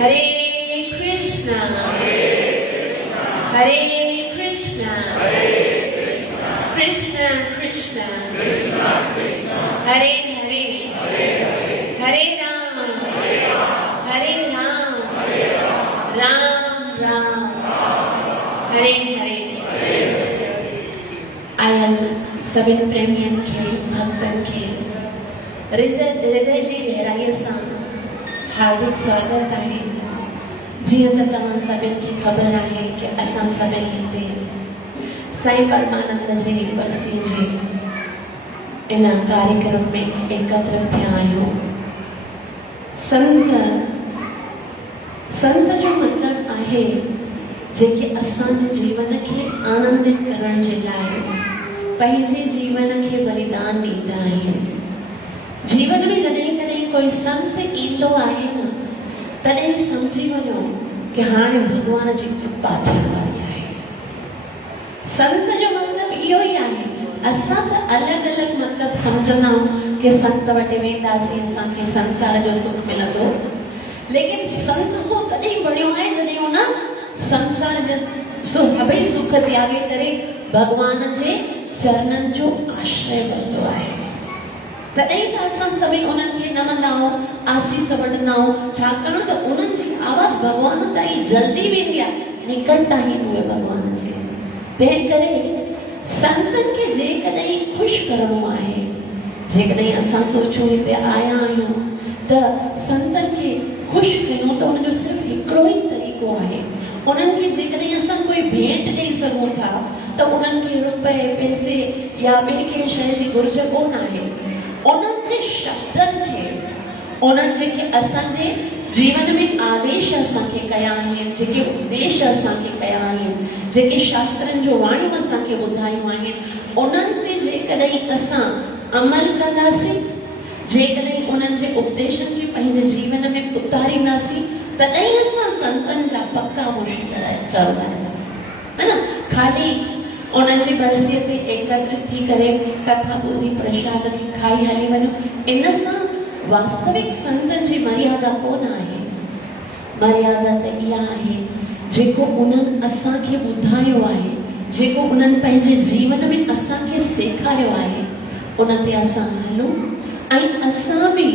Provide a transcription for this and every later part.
Hare Krishna, Hare Krishna, Krishna Krishna, Hare Hare, Hare Ram, Hare Ram, Ram Ram, Hare Hare. Oil सभिनि प्रेमियनि खे भक्तनि खे हृदय जी गहराईअ सां हार्दिक स्वागत आहे। जीअं त तव्हां सभिनि खे ख़बर आहे कि असां सभिनि हिते साईं परमानंद जी बरसीअ जे इन कार्यक्रम में एकत्रित थिया आहियूं। संत जो मतिलबु आहे जेके असांजे जीवन खे आनंदित करण जे लाइ पंहिंजे जीवन खे बलिदान ॾींदा आहिनि। जीवन में जॾहिं कॾहिं कोई संत ईंदो आहे न, तॾहिं सम्झी वञो कि हाणे भॻवान जी कृपा थियण वारी आहे। संत जो मतिलबु इहो ई आहे। असां त अलॻि अलॻि मतिलबु सम्झंदा आहियूं कि संत वटि वेंदासीं असांखे संसार जो सुख मिलंदो, लेकिन संत हो तॾहिं बणियो आहे जॾहिं हुन संसार जो सभई सुख त्यागे करे भगवान जे चरणनि जो आश्रय वरितो आहे। तॾहिं त असां सभई उन्हनि खे नमंदा आहियूं, आसीस वठंदा आहियूं, छाकाणि त उन्हनि जी आवाज़ भगवान ताईं जल्दी वेंदी आहे, निकट आहिनि उहे भगवान जे। तंहिं करे संतनि खे जेकॾहिं ख़ुशि करिणो आहे, जेकॾहिं असां सोचूं हिते आया आहियूं त संतनि खे ख़ुशि कयूं, त उनजो सिर्फ़ु हिकिड़ो ई तरीक़ो आहे। उन्हनि खे जेकॾहिं असां कोई भेंट ॾेई सघूं था त उन्हनि खे रुपए पैसे या ॿिए कंहिं शइ जी घुर्ज कोन आहे। उन्हनि जे शब्दनि खे, उन्हनि जेके असांजे जीवन में आदेश असांखे कया आहिनि, जेके उपदेश असांखे कया आहिनि, जेके शास्त्रनि जो वाणियूं असांखे ॿुधायूं आहिनि, उन्हनि ते जेकॾहिं असां अमल कंदासीं, जेकॾहिं उन्हनि जे उपदेशनि खे पंहिंजे जीवन में उतारींदासीं, तॾहिं असां संतनि जा पक्का मुर्शिद चवंदासीं, है न। ख़ाली उन्हनि जी बरसीअ ते एकत्रित थी करे कथा ॿुधी प्रसाद खे खाई हली वञो, इन सां वास्तविक संतनि जी मर्यादा कोन आहे। मर्यादा त इहा आहे जेको उन्हनि असांखे ॿुधायो आहे, जेको उन्हनि पंहिंजे जीवन में असांखे सेखारियो आहे, उन ते असां हलूं ऐं असां बि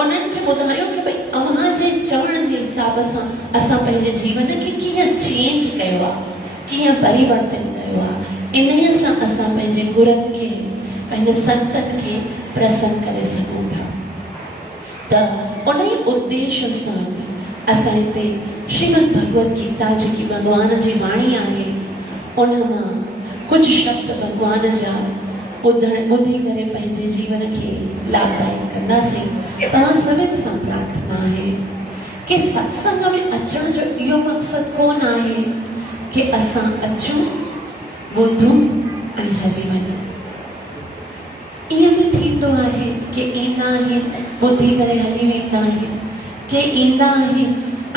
उन्हनि खे ॿुधायो कि भई अव्हां जे चवण जे हिसाब सां असां पंहिंजे जीवन खे कीअं चेंज कयो आहे, कीअं परिवर्तन कयो आहे। इन्हीअ सां असां पंहिंजे गुरुनि खे, पंहिंजे संतनि खे प्रसन्न करे सघूं था। त उन ई उद्देश्य सां असां हिते श्रीमद भगवत गीता जेकी भगवान जी वाणी आहे, उन मां कुझु शब्द भगवान जा ॿुधी करे पंहिंजे जीवन खे लाभदायक कंदासीं। तव्हां सभिनि सां प्रार्थना आहे कि सत्संग में अचण जो इहो मक़सदु कोन आहे कि असां अचूं, ॿुधूं ऐं हली वञूं। ईअं बि थींदो आहे कि ईंदा आहिनि, ॿुधी करे हली वेंदा आहिनि, के ईंदा आहिनि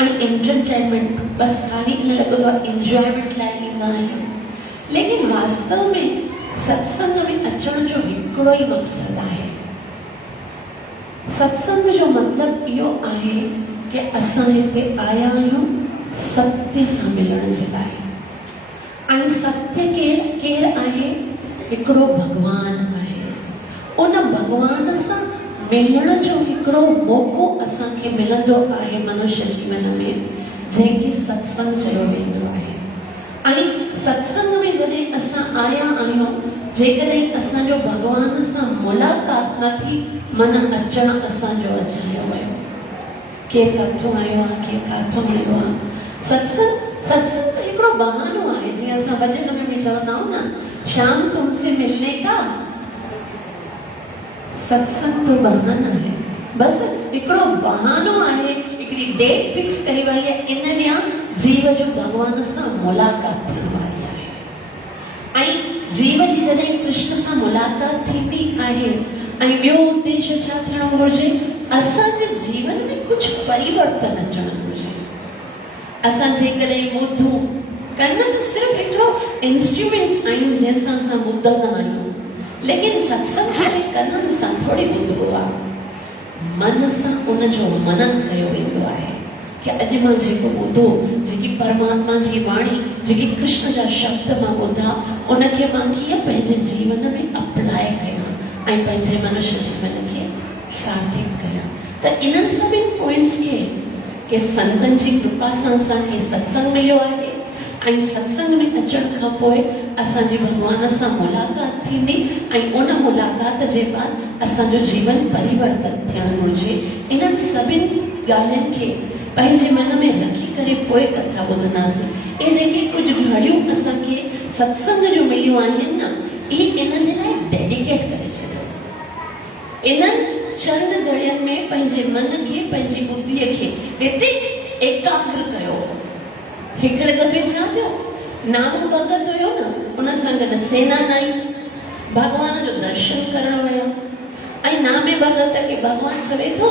ऐं एंटरटेनमेंट बसि ख़ाली ईअं लॻंदो आहे इंजॉयमेंट लाइ ईंदा आहिनि, लेकिन वास्तव में सत्संग में अचण जो हिकिड़ो ई मक़सदु आहे। सत्संग जो मतिलबु इहो आहे कि असां हिते आया आहियूं सत्य सां मिलण जे लाइ। ऐं सत्य केरु आहे? हिकिड़ो भगवान आहे। उन भगवान सां मिलण जो हिकिड़ो मौक़ो असांखे मिलंदो आहे मनुष्य जीवन में, जंहिंखे सत्संग चयो वेंदो आहे। ऐं सत्संग में जॾहिं असां आया आहियूं, जेकॾहिं असांजो भगवान सां मुलाक़ात न थी, मन अचणु असांजो अचायो वियो। केरु किथां आयो आहे, केरु किथां आयो आहे। सत्संग त हिकिड़ो बहानो आहे। जीअं असां भॼन में बि चवंदा आहियूं न, शाम तुमसे मिलने का सत्संग तो बहाना है। बसि हिकिड़ो बहानो आहे, हिकिड़ी डेट फिक्स कई वई आहे, इन ॾींहुं जीव जो भगवान सां मुलाक़ात थियण वारी आहे। ऐं जीव जी जॾहिं कृष्ण सां मुलाक़ात थींदी आहे, ऐं ॿियो उद्देश्य छा थियणो घुरिजे? असांजे जीवन में कुझु परिवर्तन अचणु घुरिजे। असां जेकॾहिं ॿुधूं, कन त सिर्फ़ु हिकिड़ो इंस्ट्रूमेंट आहिनि जंहिंसां असां ॿुधंदा आहियूं, लेकिन सत्संग हाणे कननि सां थोरी ॿुधबो आहे, मन सां उनजो मनन कयो वेंदो आहे कि अॼु मां जेको ॿुधो, जेकी परमात्मा जी वाणी, जेके कृष्ण जा शब्द मां ॿुधा, उनखे मां कीअं पंहिंजे जीवन में अप्लाई कयां ऐं पंहिंजे मनुष्य जीवन खे सार्थक कयां। त इन्हनि सभिनी पॉइंट्स के संतनि जी कृपा सां असांखे सत्संग मिलियो आहे ऐं सत्संग में अचण खां पोइ असांजी भॻवान सां मुलाक़ात थींदी ऐं उन मुलाक़ात जे बाद असांजो जीवन परिवर्तन थियणु घुरिजे। इन्हनि सभिनी ॻाल्हियुनि खे पंहिंजे मन में रखी करे पोइ कथा ॿुधंदासीं। इहे जेके कुझु घड़ियूं असांखे सत्संग जो मिलियूं आहिनि न, इहे इन्हनि लाइ डेडिकेट करे छॾियो। इन्हनि चंद घड़ियुनि में पंहिंजे मन खे, पंहिंजी बुद्धीअ खे हिते एकाग्र कयो। हिकिड़े दफ़े छा थियो, नाम भगत हुयो न, उन सां गॾु सेना नाई भॻवान जो दर्शन करण विया ऐं नामे भगत खे भॻवान चवे थो,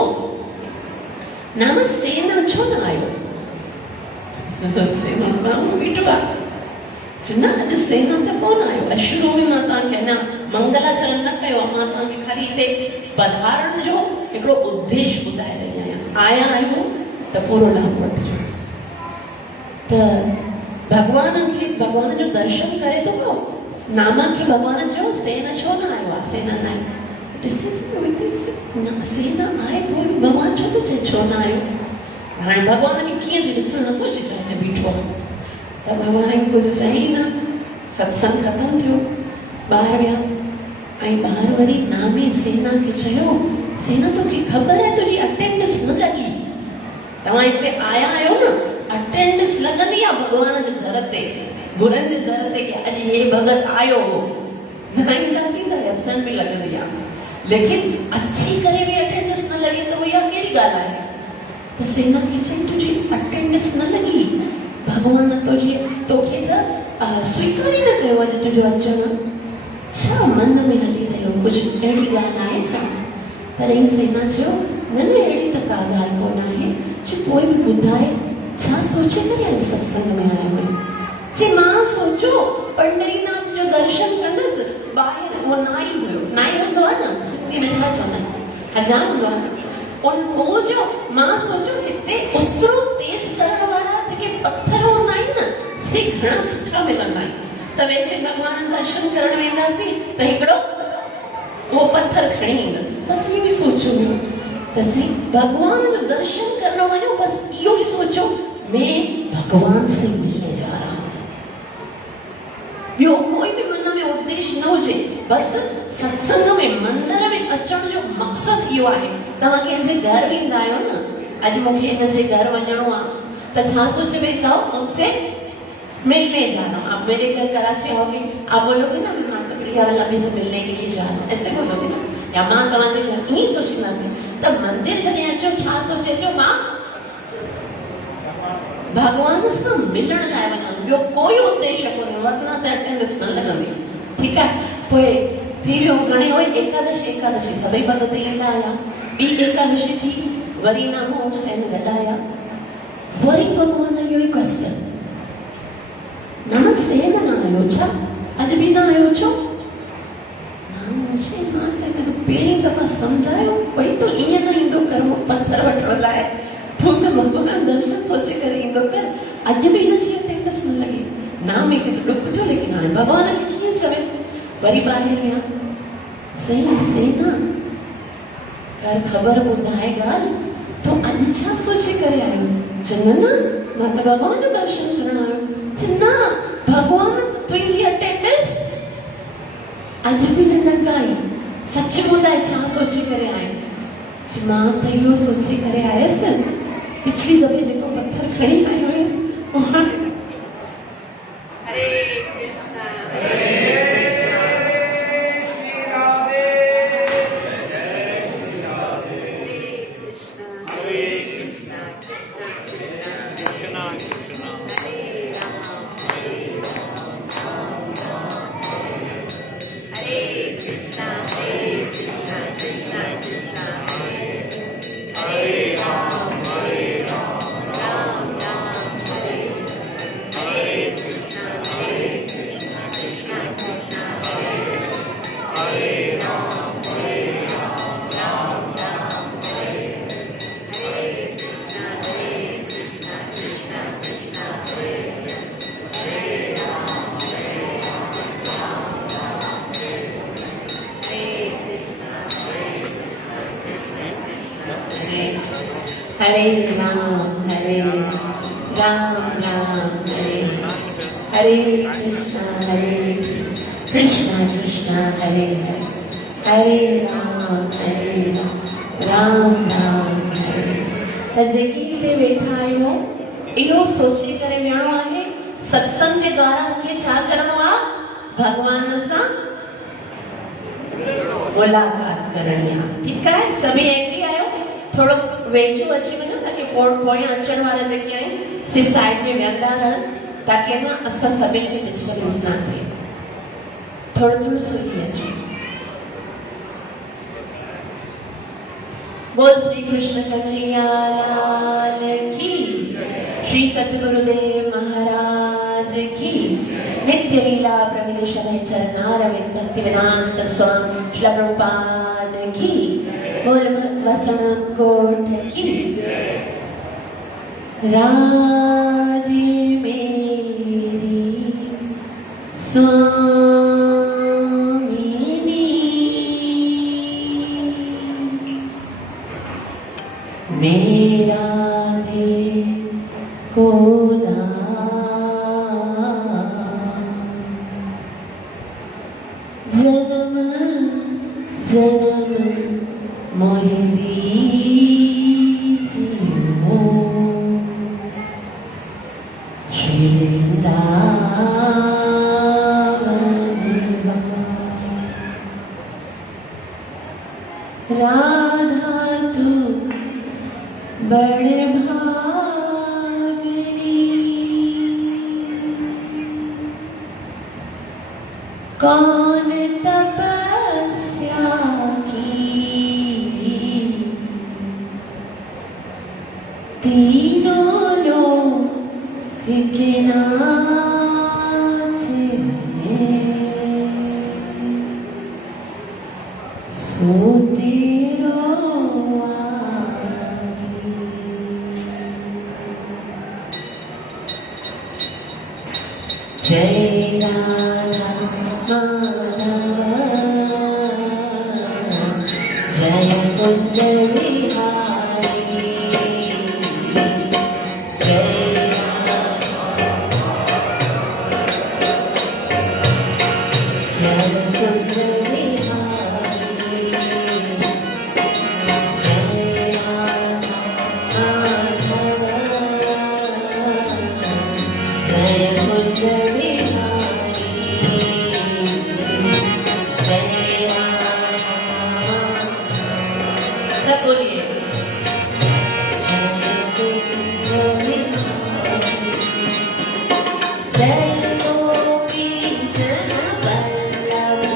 नाम सेना छो न आयो? सेना साम्हूं बीठो आहे, न अॼु सेना त कोन आयो। शुरू में मां तव्हांखे अञा मंगलाचरण न कयो आहे, मां तव्हांखे ख़ाली हिते पधारण जो हिकिड़ो उद्देश्य ॿुधाए रही आहियां। आया आहियो त पूरो लाभ वठिजो। त भॻवान जो दर्शन करे थो पियो, नामा खे भॻवान चयो सेना छो न आयो आहे? सेना न आई। सेना आहे पोइ भॻवान छो थो चए छो न आयो? हाणे भॻवान खे कीअं जो ॾिसणु नथो अचे, चए बीठो आहे। त भॻवान खे कुझु चई न, सत्संग ख़तमु थियो, ॿाहिरि विया ऐं ॿाहिरि वरी नामे सेना खे चयो, सेना तोखे ख़बर आहे तुंहिंजी अटेंडेंस न लॻी, तव्हां हिते आया आहियो न, अटेंडेंस लॻंदी आहे भॻवान जे दर ते, गुरुनि जे दर ते, कि अॼु हे भगत आयो हो, न ईंदासीं त एब्सेंट बि लॻंदी आहे, लेकिन अची करे बि अटेंडेंस न लॻे त इहा कहिड़ी ॻाल्हि आहे? त सेना खे चई तुंहिंजी अटेंडेंस न लॻी, भॻवान तोखे त स्वीकार ई न कयो अॼु तुंहिंजो अचणु, छा मन में हली रहियो, कुझु अहिड़ी ॻाल्हि आहे छा? तॾहिं सेना चयो न न अहिड़ी त का ॻाल्हि कोन आहे, जे पोइ बि ॿुधाए छा सोचे करे अॼु सत्संग में आया आहियो? जे मां सोचो पंडरीनाथ जो दर्शन कंदसि, ॿाहिरि उहो नाई हुयो, नाई हूंदो आहे न, सिंधी में छा चवंदा आहिनि, हज़ार हूंदो आहे, उहो जो मां सोचो हिते उस्तरो तेज़ करण वारा जेके पत्थर हूंदा आहिनि न, से घणा सुठा मिलंदा आहिनि। त वैसे भॻवान दर्शन करण वेंदासीं त हिकिड़ो उहो पत्थर खणी ईंदा, बसि इहो ई सोचो त जी भॻवान जो दर्शन करण वञो, बसि इहो ई सोचो मैं भगवान से मिलने जा रहा हूं। ॿियो कोई बि मन में उद्देश्य न हुजे, बसि सत्संग में मंदिर में अचण जो मक़सदु इहो आहे। तव्हां कंहिंजे घर वेंदा आहियो न, अॼु मूंखे हिन जे घर वञिणो आहे त छा सोचे वेंदा हो, मुझसे मिलने जाना, आप मेरे घर कराची आओगे, आप बोलोगे ना मैं माता प्रिया वल्लभी से मिलने के लिए जा रहा हूं, ऐसे बोलोगे ना, या मां तव्हांजे घर ईअं सोचींदासीं। त मंदिर जॾहिं अचो छा सोचे अचो, मां भॻवान सां मिलण लाइ वञा, ॿियो कोई उद्देश्य कोन्हे, वरना त अटेंडेंस न लॻंदी। ठीकु आहे, पोइ थी वियो घणे हुई एकादशी सभई भगत ईंदा आया, ॿी एकादशी थी, वरी नामो सेन गॾाया, वरी भॻवान इहो ई क्वेश्चन, नमस्ते न आयो छा, अॼु बि न आयो छो? मां त पहिरीं दफ़ा सम्झायो भई तूं ईअं न ईंदो कर पत्थर वठण लाइ, तूं त भॻवान दर्शन सोचे करे ईंदो कर, अॼु बि हिनजी अटेंडेंस न लॻी, नाम हिकु त ॾुख थियो, लेकिन हाणे भॻवान खे कीअं चवे? वरी ॿाहिरि विया, सही सेना कर ख़बर ॿुधाए ॻाल्हि, तूं अॼु छा सोचे करे आयो? चङो न, मां त भॻवान जो दर्शन करण आयो। न भॻवान तुंहिंजी अटेंडेंस अॼु बि न लॻाई, सच ॿुधाए छा सोचे करे आयो? मां त इहो सोचे करे आयसि, पिछली दफ़े जेको पत्थर खणी आयो हुयसि, हरे कृष्णा हरे राम राम राम हरे कृष्णा कृष्णा कृष्णा हरे हरे हरे राम राम हरे। त जेकी हिते वेठा आहियो इहो सोचे करे विहणो आहे सत्संग जे द्वारा मूंखे छा करणो आहे भगवान सां मुलाकात करणी आहे। ठीकु आहे सभी एग्री आहियो थोड़ो वेझो अची वञो ताकि पोयां अचण वारा जेके आहिनि से साइड में वेहंदा रहनि ताकि न असां सभिनि खे डिस्टर्बेंस न थिए। थोड़ो सुधी अचो। बोल श्री कृष्ण कन्हैया लाल की, श्री सतगुरुदेव महाराज की, नित्य लीला प्रवेश चरणारविंद भक्तिवेदांत स्वामी श्रील प्रभुपाद की, बोल वसण कोट की। राधे मेरी स्वामिनी, मेरा दे को जन्म जन्म मोहि दीजियो श्री राधा तू बड़े भागनी, कौन तपस्या की तीनों लोग के नाथ हैं, सो तेरो जय राधा माधव जय कुंज बिहारी, जय कुंज बिहारी, जय राधा माधव जय कुंज बोलिए जय गोपी जन वल्लभ, जय गोपी जन वल्लभ,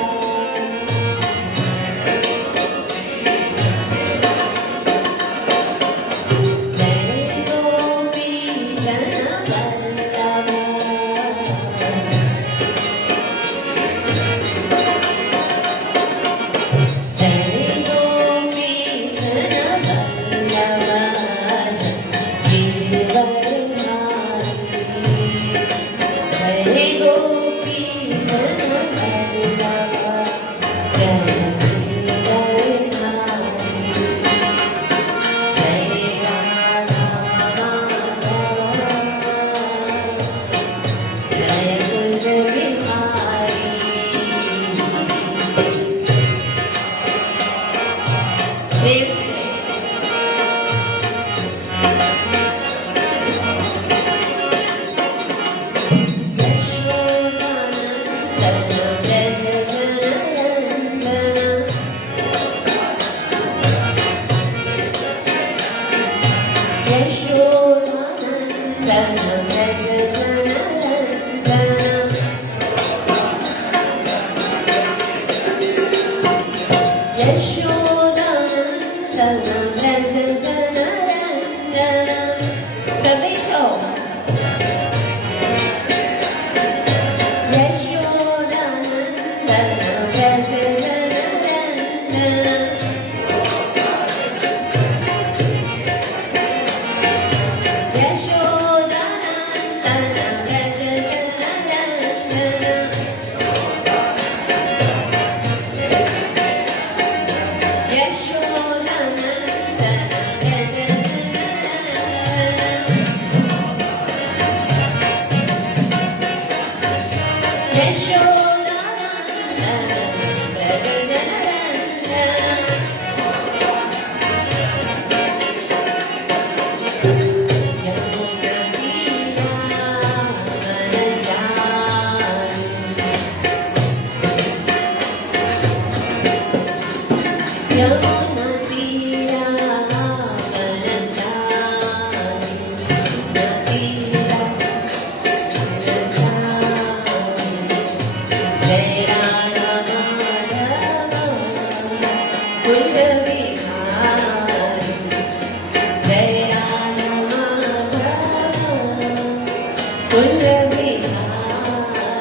कुंज बिहारी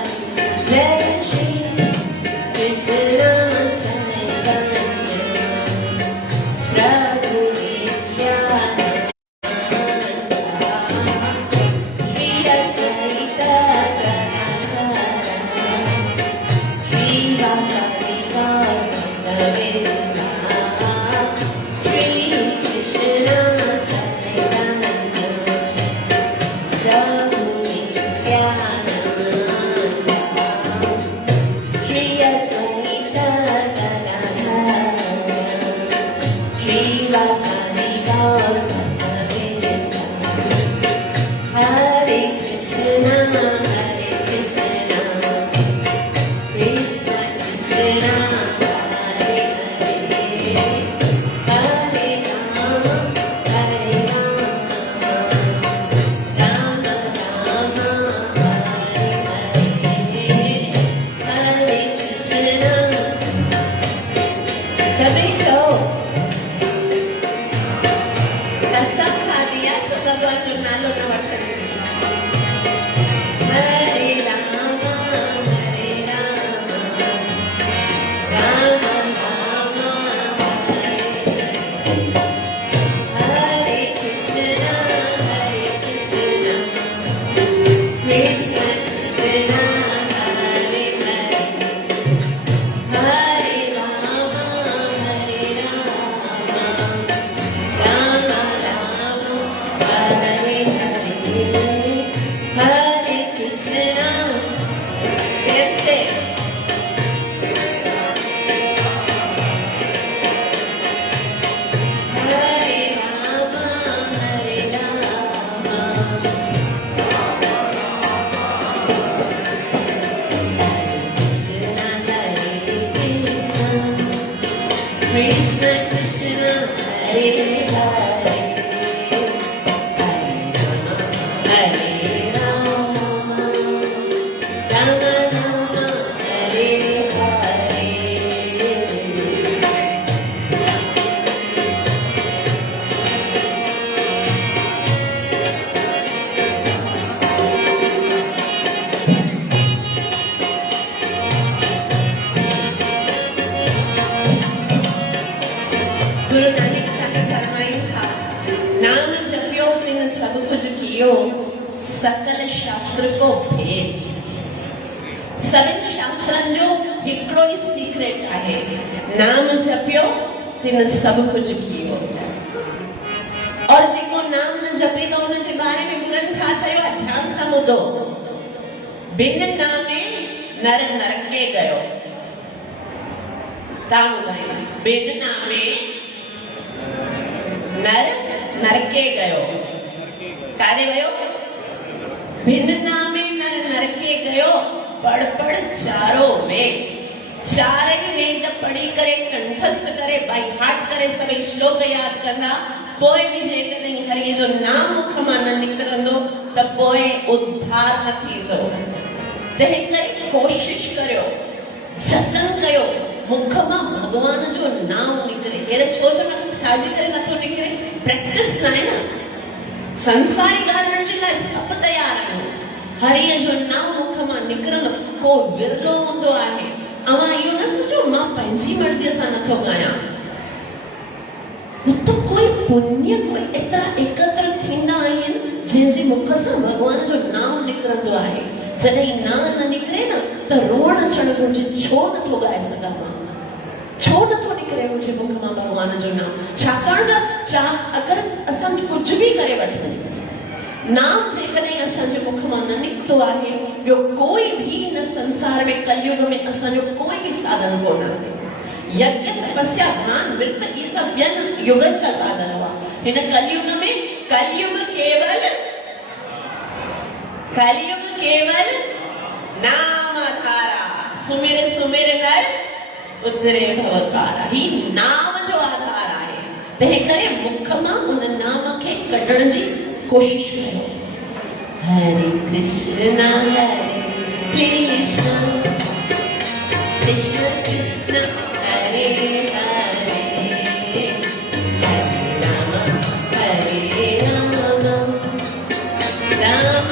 जय श्री कृष्ण चैतन्य प्रभु नित्यानंद श्री अद्वैत गदाधर श्रीवासादि गौर भक्तवृंद श्री कृष्ण चैतन्य प्रभु नित्यानंद श्री अद्वैत गदाधर श्रीवासादि गौर भक्तवृंद हरे कृष्ण कृष्ण कृष्ण हरे हरे हरे राम राम राम हरे हरे हरे कृष्ण सभी छो सब खा दिया छो भगवान जो नालो न वठण हरे राम राम राम हरे हरे कृष्ण कृष्ण कृष्ण हरे हरे हरे राम राम राम हरे हरे हरे कृष्ण कैसे हरे राम कृष्ण कृष्ण हरे हरे हरे राम राम राम हरे हरे गुरु नानक साहिब फरमाइन था नाम जपियो तिन सब कुछ कियो सकल शास्त्र को भेद सभिनि शास्त्रनि जो हिकिड़ो ई सीक्रेट आहे नाम जपियो तिन सब कुछ कियो और जेको नाम न जपे तो उन जे बारे में गुरनि छा चयो आहे ध्यान सां ॿुधो बिन नामे नर नरके गयो तव्हां ॿुधायो बिन नामे नर नरके गयो काॾे वियो बिन नामे नर नरके गयो पढ़ पढ़ चारो वेद चारई वेद पढ़ी करे कंठस्थ करे बाई हार्ट करे सभई श्लोक याद कंदा पोइ बि जेकॾहिं हरिअ जो नाम मुख मां न निकिरंदो त पोइ उद्धार न थींदो तंहिं करे कोशिश करियो जतन कयो मुख मां भगवान जो नाम निकिरे हेड़े छो जो छाजे करे नथो निकिरे प्रैक्टिस न आहे न संसारी ॻाल्हियुनि जे लाइ सभु तयार आहिनि हरिअ जो नाम मुख मां निकिरंदो को विरलो हूंदो आहे अवां इहो न सोचो मां पंहिंजी मर्ज़ीअ सां नथो ॻायां तो कोई पुण्य कोई एतिरा एकत्र थींदा आहिनि जंहिंजे मुख सां भगवान जो नाम निकिरंदो आहे जॾहिं नाम न निकिरे न त रोअण अचणु घुरिजे छो नथो ॻाए सघां मां छो नथो निकिरे मुंहिंजे मुख मां भगवान जो नाम छाकाणि त अगरि असां कुझु बि करे वठूं नाम जेकॾहिं असांजे मुख मां न निकितो आहे ॿियो कोई बि हिन संसार में कलयुग में असांजो कोई बि साधन कोन आहे यज्ञ तपस्या ध्यान विर्त इहे सभु ॿियनि युगनि जा साधन हुआ हिन कलयुग में कलयुग केवल नाम आधारा सुमिर सुमिर नर उतरे भवकारा ही नाम जो आधार आहे तंहिं करे मुख मां उन नाम खे कढण जी कोशिश कयो हरे कृष्ण कृष्ण कृष्ण हरे हरे हरे राम राम राम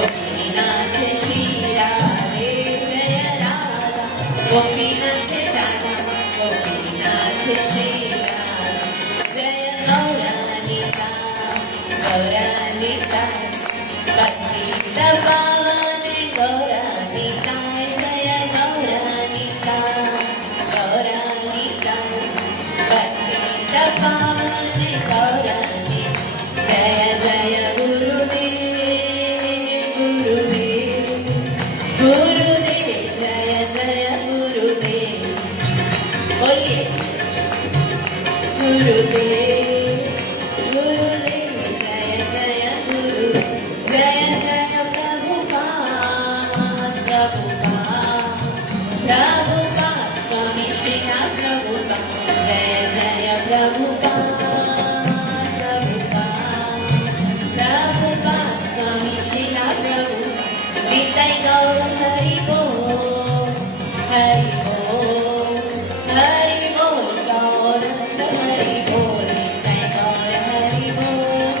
गोपीनाथ श्री राधे जय राधा गोपीनाथ राधा गोपीनाथ श्री राधा जय गौरानिता गौरानिता पतित पावन गौरानिता जय गौरानिता गौरानिता पतित पावन गौरानिता जय जय गुरुदेव गुरुदेव गुरुदेव जय जय गुरुदेव बोलिए गुरुदेव गुरुदेव जय जय गुरु जय जय प्रभुपाद प्रभुपाद प्रभुपाद स्वामी श्रीनाथ प्रभुपाद जय जय प्रभुपाद प्रभुपाद स्वामी श्रीनाथ प्रभुपाद निताई गौर हरि बोल हरि बोल हरि बोल गौर हरि बोल निताई गौर हरि बोल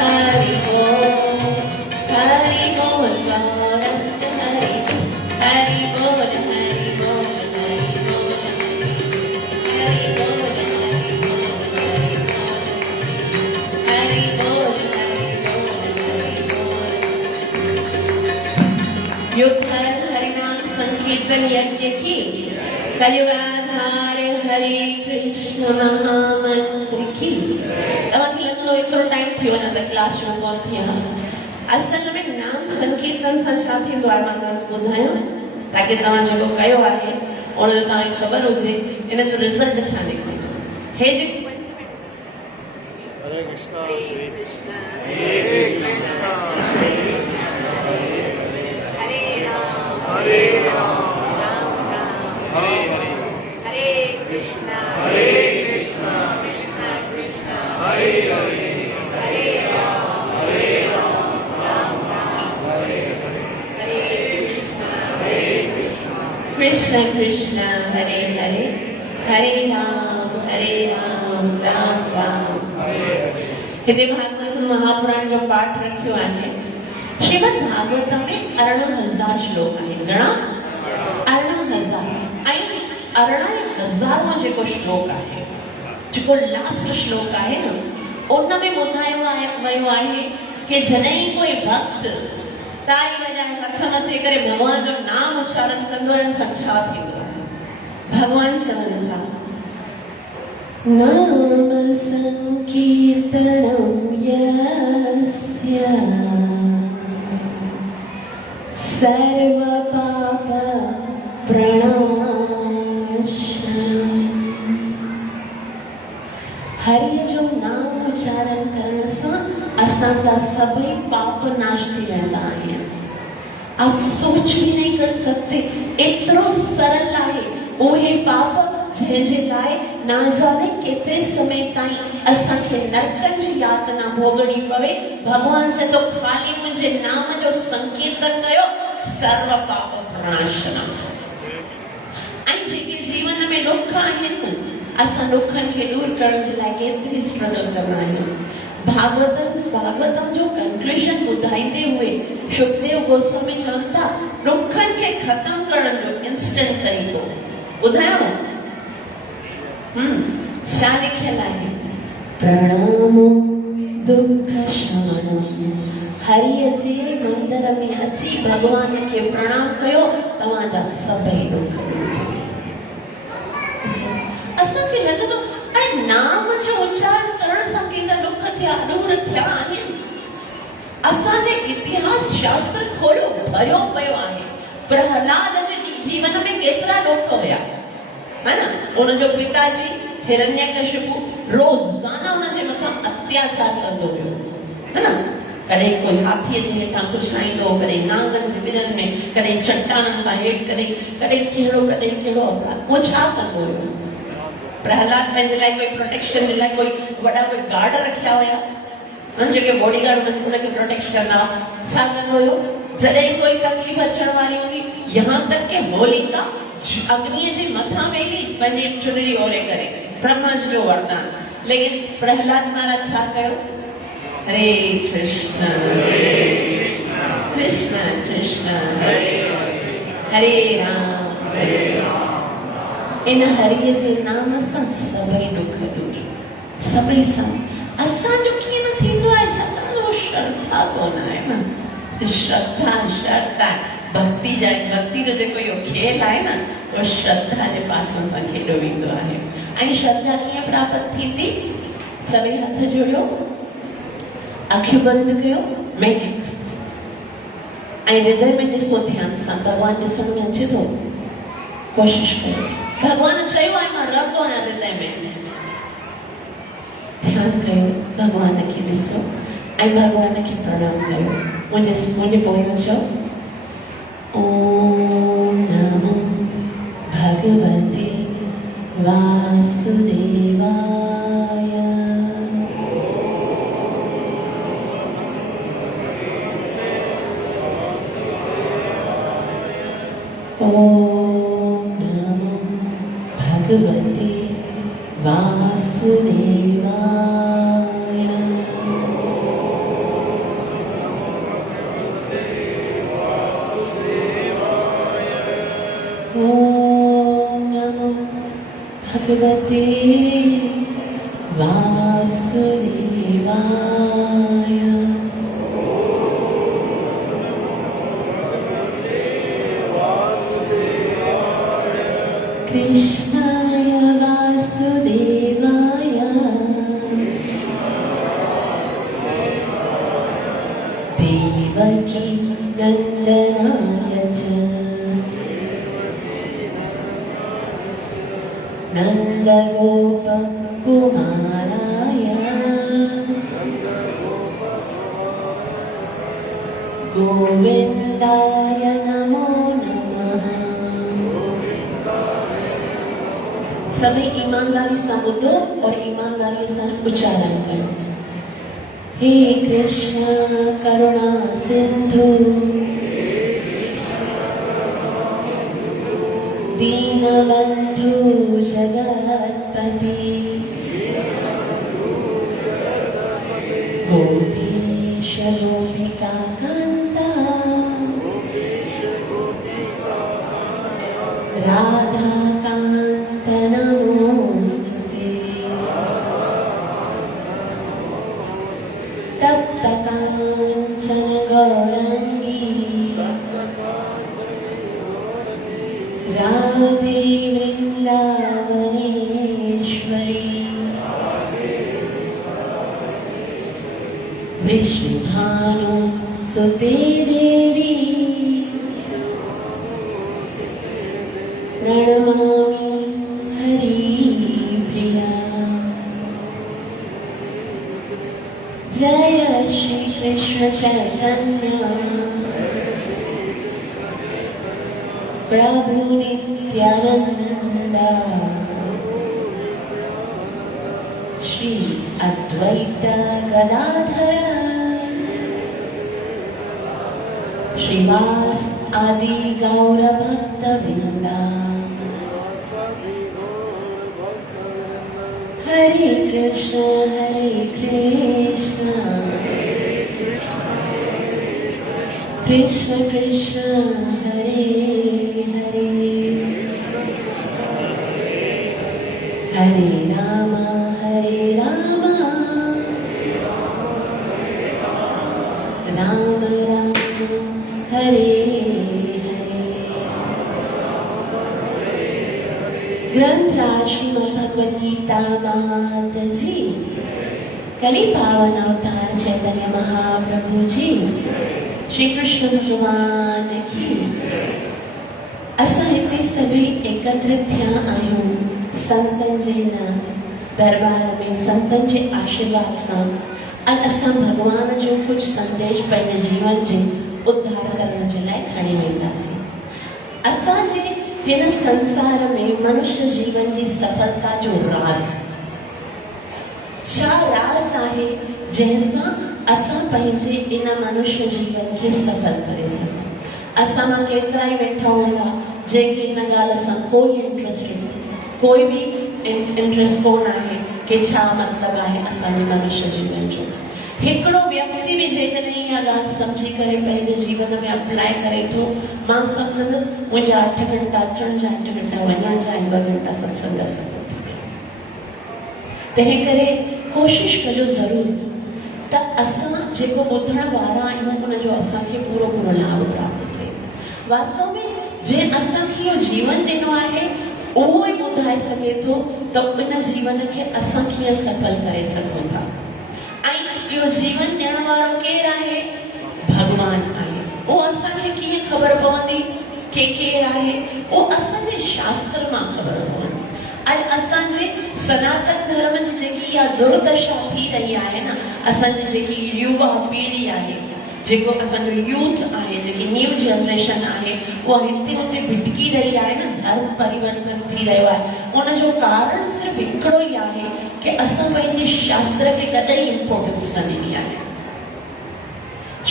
हरि बोल हरि बोल गौर हरि हरि बोल हरि बोल हरि बोल हरि बोल हरि बोल हरि बोल हरि बोल युग हरिनाम संकीर्तन यज्ञ की कलयुगाधार हरे कृष्ण महामंत्र की तव्हांखे लॻंदो एतिरो टाइम थी वञे त क्लास शुरू कोन थी आहे असल में नाम संकीर्तन सां छा थींदो आहे मां तव्हांखे ॿुधायां ताकी तव्हां जेको कयो आहे उन जो तव्हांखे ख़बर हुजे इन जो रिज़ल्ट छा निकिरे हे जेको हरे कृष्णा हरे कृष्णा हरे कृष्णा हरे राम हरे राम राम राम हरे हरे हरे कृष्णा हरे कृष्णा कृष्णा कृष्णा हरे हरे हरे राम राम राम हरे हरे कृष्णा कृष्णा कृष्ण कृष्ण हरे हरे हरे राम राम राम हिते भागवत महापुराण जो पाठ रखियो आहे श्रीमद भागवत में 18,000 श्लोक आहिनि घणा 18,000 ऐं 18,000 जेको श्लोक आहे जेको लास्ट श्लोक आहे न उन में ॿुधायो वियो आहे कि जॾहिं कोई भक्त ताई वॼाए हथ मथे करे भगवान जो नाम उच्चारण कंदो आहे सां छा थींदो आहे भगवान चवनि था नाम संकीर्तनं यस्य सर्व पाप प्रणाशनम् हरि जो नाम उच्चारण करण सां असांजा सभई पाप नाश थी वेंदा आहिनि आप सोच भी नहीं कर सकते एतिरो सरल आहे उहे पाप जंहिंजे लाइ ना जाने केतिरे समय ताईं असांखे नरकनि जी यातना भोगणी पवे भगवान चए थो ख़ाली मुंहिंजे नाम जो संकीर्तन कयो सर्व पाप प्रणाशनम् ऐं जेके जीवन में ॾुख आहिनि असां ॾुखनि खे दूर करण जे लाइ केतिरी स्ट्रगल कंदा आहियूं भागवतम जो कंक्लूजन ॿुधाईंदे हुए शुकदेव गोस्वामी चवनि था ॾुखनि खे ख़तम करण जो इंस्टेंट तरीक़ो ॿुधायांव छा लिखियल आहे प्रणमो दुख शमनम हरिय जे मंदिर में अची भगवान खे प्रणाम कयो तव्हांजा सभई ॾुख असांखे लॻंदो अरे नाम जो उच्चारण करण सां केतिरा ॾुख थिया दूर थिया आहिनि असांजे इतिहास शास्त्र खोलियो भरियो पियो आहे प्रहलाद जे जीवन में केतिरा ॾुख हुया है ना उनजो पिताजी हिरण्यकशिपु रोज़ाना उनजे मथां अत्याचार कंदो हुयो है ना कॾहिं कोई हाथीअ जे हेठां पुछाईंदो कॾहिं नांगनि जे ॿिरनि में कॾहिं चट्टाननि खां हेठि कॾहिं कहिड़ो अपराध उहो छा कंदो हुयो प्रहलाद पंहिंजे लाइ कोई प्रोटेक्शन जे लाइ कोई वॾा कोई गार्ड रखिया हुया जेके बॉडीगार्ड उनखे प्रोटेक्ट कंदा छा कंदो हुयो जॾहिं कोई तकलीफ़ अचण वारी हूंदी यहाँ तक कि होलिका अग्नि जी मथा में ही पंहिंजी चुनरी ओरे करे ब्रह्मा जी जो वरदान लेकिन प्रहलाद महाराज छा कयो हरे कृष्ण कृष्ण कृष्ण हरे हरे राम इन हरिय जे नाम सां सभई दुख दूर सभई सां असांजो कीअं न थींदो आहे छाकाणि उहो श्रद्धा कोन आहे न श्रद्धा श्रद्धा भक्ति जो जेको इहो खेल आहे न उहो श्रद्धा जे पासां सां खेॾो वेंदो आहे ऐं श्रद्धा कीअं प्राप्त थींदी सभई हथ जोड़ियो अखियूं बंदि कयो मैजिक ऐं हृदय में ॾिसो ध्यान सां भॻवान ॾिसण में अचे थो कोशिश कयो भॻवान चयो आहे मां रहंदो आहियां हृदय में ध्यान कयो भॻवान खे ॾिसो ऐं भॻवान खे प्रणाम कयो मुंहिंजे पोयां चओ ओम नमो भगवते वासुदेवाय ओम नमो भगवते वासुदेवाय ओम नमो भगवते वासुदेवाय कृष्णाय वासुदेवाय देवकी नंदनाय च नंदगोप कुमाराय गोविंदाय नमो नमः सभी ईमानदारी से ॿुधो और ईमानदारी से उच्चारण करो हे कृष्ण करुणा सिंधु दीनबंधु जगत्पति गोपीश गोपिका कांता राधा कांत नमोस्तुते तप्त कांचन गौरंगी राधे वृंदावनेश्वरी विष्णुभानु सुते देवी प्रणमामि हरिप्रिया जय श्री कृष्ण चैतन्य प्रभु नित्यानंद श्री अद्वैत गदाधर श्रीवास आदि गौर भक्त वृंदा हरे कृष्ण कृष्ण कृष्ण हरे हरे हरे राम राम राम हरे हरे ग्रंथराज श्रीमद् भगवद गीता मात जी कली पावन अवतार चैतन्य महाप्रभु जी श्री कृष्ण भगवान की असां हिते सभी एकत्रित थिया आहियूं संतन जे दरबार में संतन जे आशीर्वाद सां ऐं असां भगवान जो कुछ संदेश पंहिंजे जीवन जे उद्धार करण जे लाइ खणी वेंदासीं असांजे हिन संसार में मनुष्य जीवन जी सफलता जो राज छा राज आहे जंहिंसां असां पंहिंजे इन मनुष्य जीवन खे सफल करे सघूं असां मां केतिरा ई वेठा हूंदा जंहिंखे इन ॻाल्हि सां कोई बि इंट्रस्ट कोन आहे कि छा मतिलबु आहे असांजे मनुष्य जीवन जो हिकिड़ो व्यक्ति भी जेकॾहिं इहा ॻाल्हि सम्झी करे पंहिंजे जीवन में अप्लाई करे थो, मां सम्झंदसि मुंहिंजा 8 घंटा अचण जा, 8 घंटा वञण जा, 2 घंटा सत्संग जा थी वेंदा। तंहिं करे कोशिश कजो ज़रूर त असां जेको ॿुधण वारा आहियूं उनजो असांखे पूरो पूरो लाभ प्राप्त थिए। वास्तव में जंहिं असांखे इहो जीवन ॾिनो आहे उहो ई ॿुधाए सघे थो त उन जीवन खे असां कीअं सफल करे सघूं था। ऐं इहो जीवन ॾियण वारो केरु आहे? भगवान आहे। उहो असांखे कीअं ख़बर पवंदी के केरु आहे? उहो असांजे शास्त्र मां ख़बर पवंदी। ऐं असांजे सनातन धर्म जी जेकी इहा दुर्दशा थी रही आहे न, असांजी जेकी युवा पीढ़ी आहे, जेको असांजो यूथ आहे, जेकी न्यू जनरेशन आहे, उहा हिते हुते भिटकी रही आहे न, धर्म परिवर्तन थी रहियो आहे। उनजो कारण सिर्फ़ु हिकिड़ो ई आहे कि असां पंहिंजे शास्त्र खे कॾहिं इंपोर्टेंस न ॾिनी आहे।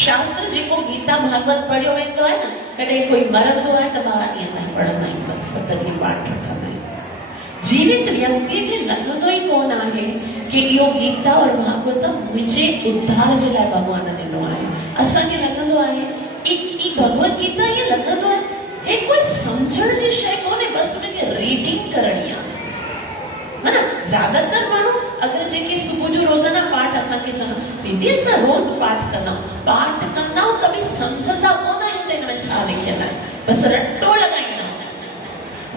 शास्त्र जेको गीता भागवत पढ़ियो वेंदो आहे न, कॾहिं कोई मरंदो आहे त 12 ॾींहं ताईं पढ़ंदा आहियूं, बसि 7 ॾींहं पाठ रखंदा आहियूं। जीवित व्यक्ति खे लॻंदो ई कोन आहे कि इहो गीता और भागवत मुंहिंजे उद्धार जे लाइ भॻवान ॾिनो आहे। असांखे लॻंदो आहे ई भगवत गीता ईअं लॻंदो आहे हे कोई सम्झण जी शइ कोन्हे, बसि उनखे रीडिंग करणी आहे, है ना। ज्यादातर माण्हू अगरि जेके सुबुह जो रोज़ाना पाठ असांखे चवंदा, दीदी असां रोज़ पाठ कंदा आहियूं त बि सम्झंदा कोन आहियूं त हिन में छा लिखियल आहे, बसि रटो लॻाईंदा।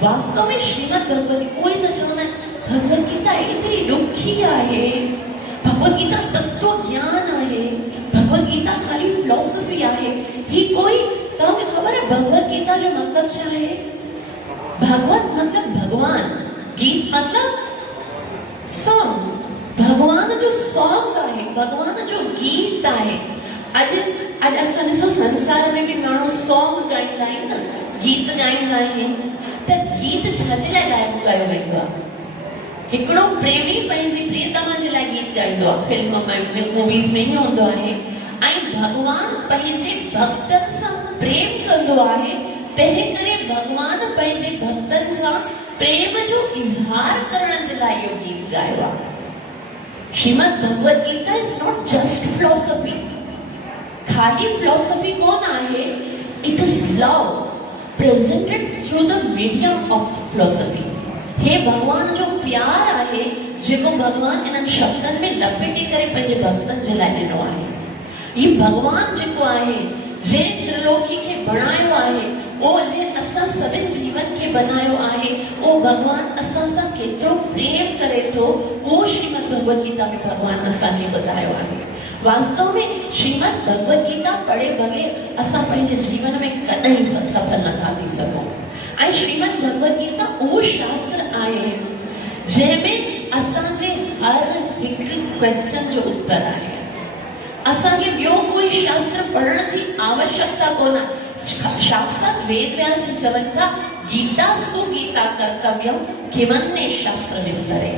वास्तव में श्रीमद भगवत कोई त चवंदा आहिनि भगवत गीता एतिरी ॾुखी आहे, भगवत गीता तत्व ज्ञान आहे, भगवत गीता खाली फिलॉसफी आहे। ही कोई तव्हांखे ख़बर आहे भगवत गीता जो मतलब छा आहे? भगवत मतलब भगवान, गीत मतलब सॉन्ग, भगवान जो सॉन्ग आहे, भगवान जो गीत आहे। अॼु असां ॾिसो संसार में बि माण्हू सॉन्ग ॻाईंदा आहिनि न, गीत ॻाईंदा आहिनि, त गीत छाजे लाइ ॻायो वेंदो आहे? हिकिड़ो प्रेमी पंहिंजी प्रियतमा जे लाइ गीत ॻाईंदो आहे, फिल्म में मूवीज़ में ई हूंदो आहे। ऐं भगवान पंहिंजे भक्तनि सां प्रेम कंदो आहे, तंहिं करे भगवान पंहिंजे भक्तनि सां प्रेम जो इज़हार करण जे लाइ इहो गीत ॻायो आहे। Shrimad Bhagavad Gita is not just philosophy, खाली फिलॉसफी कोन आहे, it is love presented through the medium of philosophy। हे भगवान जो प्यार आहे जेको भगवान इन्हनि शब्दनि में लपेटे करे पंहिंजे भक्तनि जे लाइ ॾिनो आहे। ही भगवान जेको आहे जंहिं त्रिलोकी खे बणायो आहे, उहो जंहिं असां सभिनि जीवन खे बनायो आहे, उहो भगवान असां सां केतिरो प्रेम करे थो, उहो श्रीमद भगवत गीता में भगवान असांखे ॿुधायो आहे। वास्तव में श्रीमद भगवत गीता पढ़े बगैर असां पंहिंजे जीवन में कॾहिं सफल नथा थी सघूं। ऐं श्रीमद भगवत गीता उहो शास्त्र आहे जंहिंमें असांजे हर हिकु क्वेश्चन जो उत्तर आहे। असांखे ॿियो कोई शास्त्र पढ़ण जी आवश्यकता कोन आहे। साक्षात वेद व्यास जी चवनि था, गीता सुगीता कर्तव्यम किमन्ने शास्त्र विस्तरे।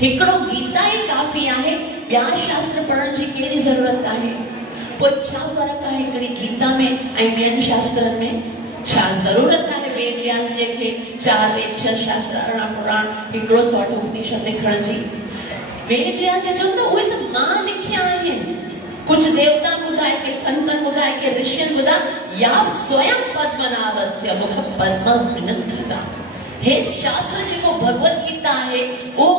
हिकिड़ो गीता ई काफ़ी आहे, ॿिया शास्त्र पढ़ण जी कहिड़ी ज़रूरत आहे? पोइ छा फ़र्क़ु आहे हिकिड़ी गीता में ऐं ॿियनि शास्त्रनि में? छा ज़रूरत आहे वेद व्यास खे 4 वेद 6 शास्त्र 18 पुराण हिकिड़ो 100 उपनिषद लिखण जी? वेद व्यास जे चवंदा उहे त मां लिखिया आहिनि, कुछ देवता ॿुधाए के संतन ॿुधाए के ऋषियनि ॿुधाए, या स्वयं पद्मनाभस्य मुख पद्म विनिसृता। हे शास्त्र जेको भगवत गीता आहे उहो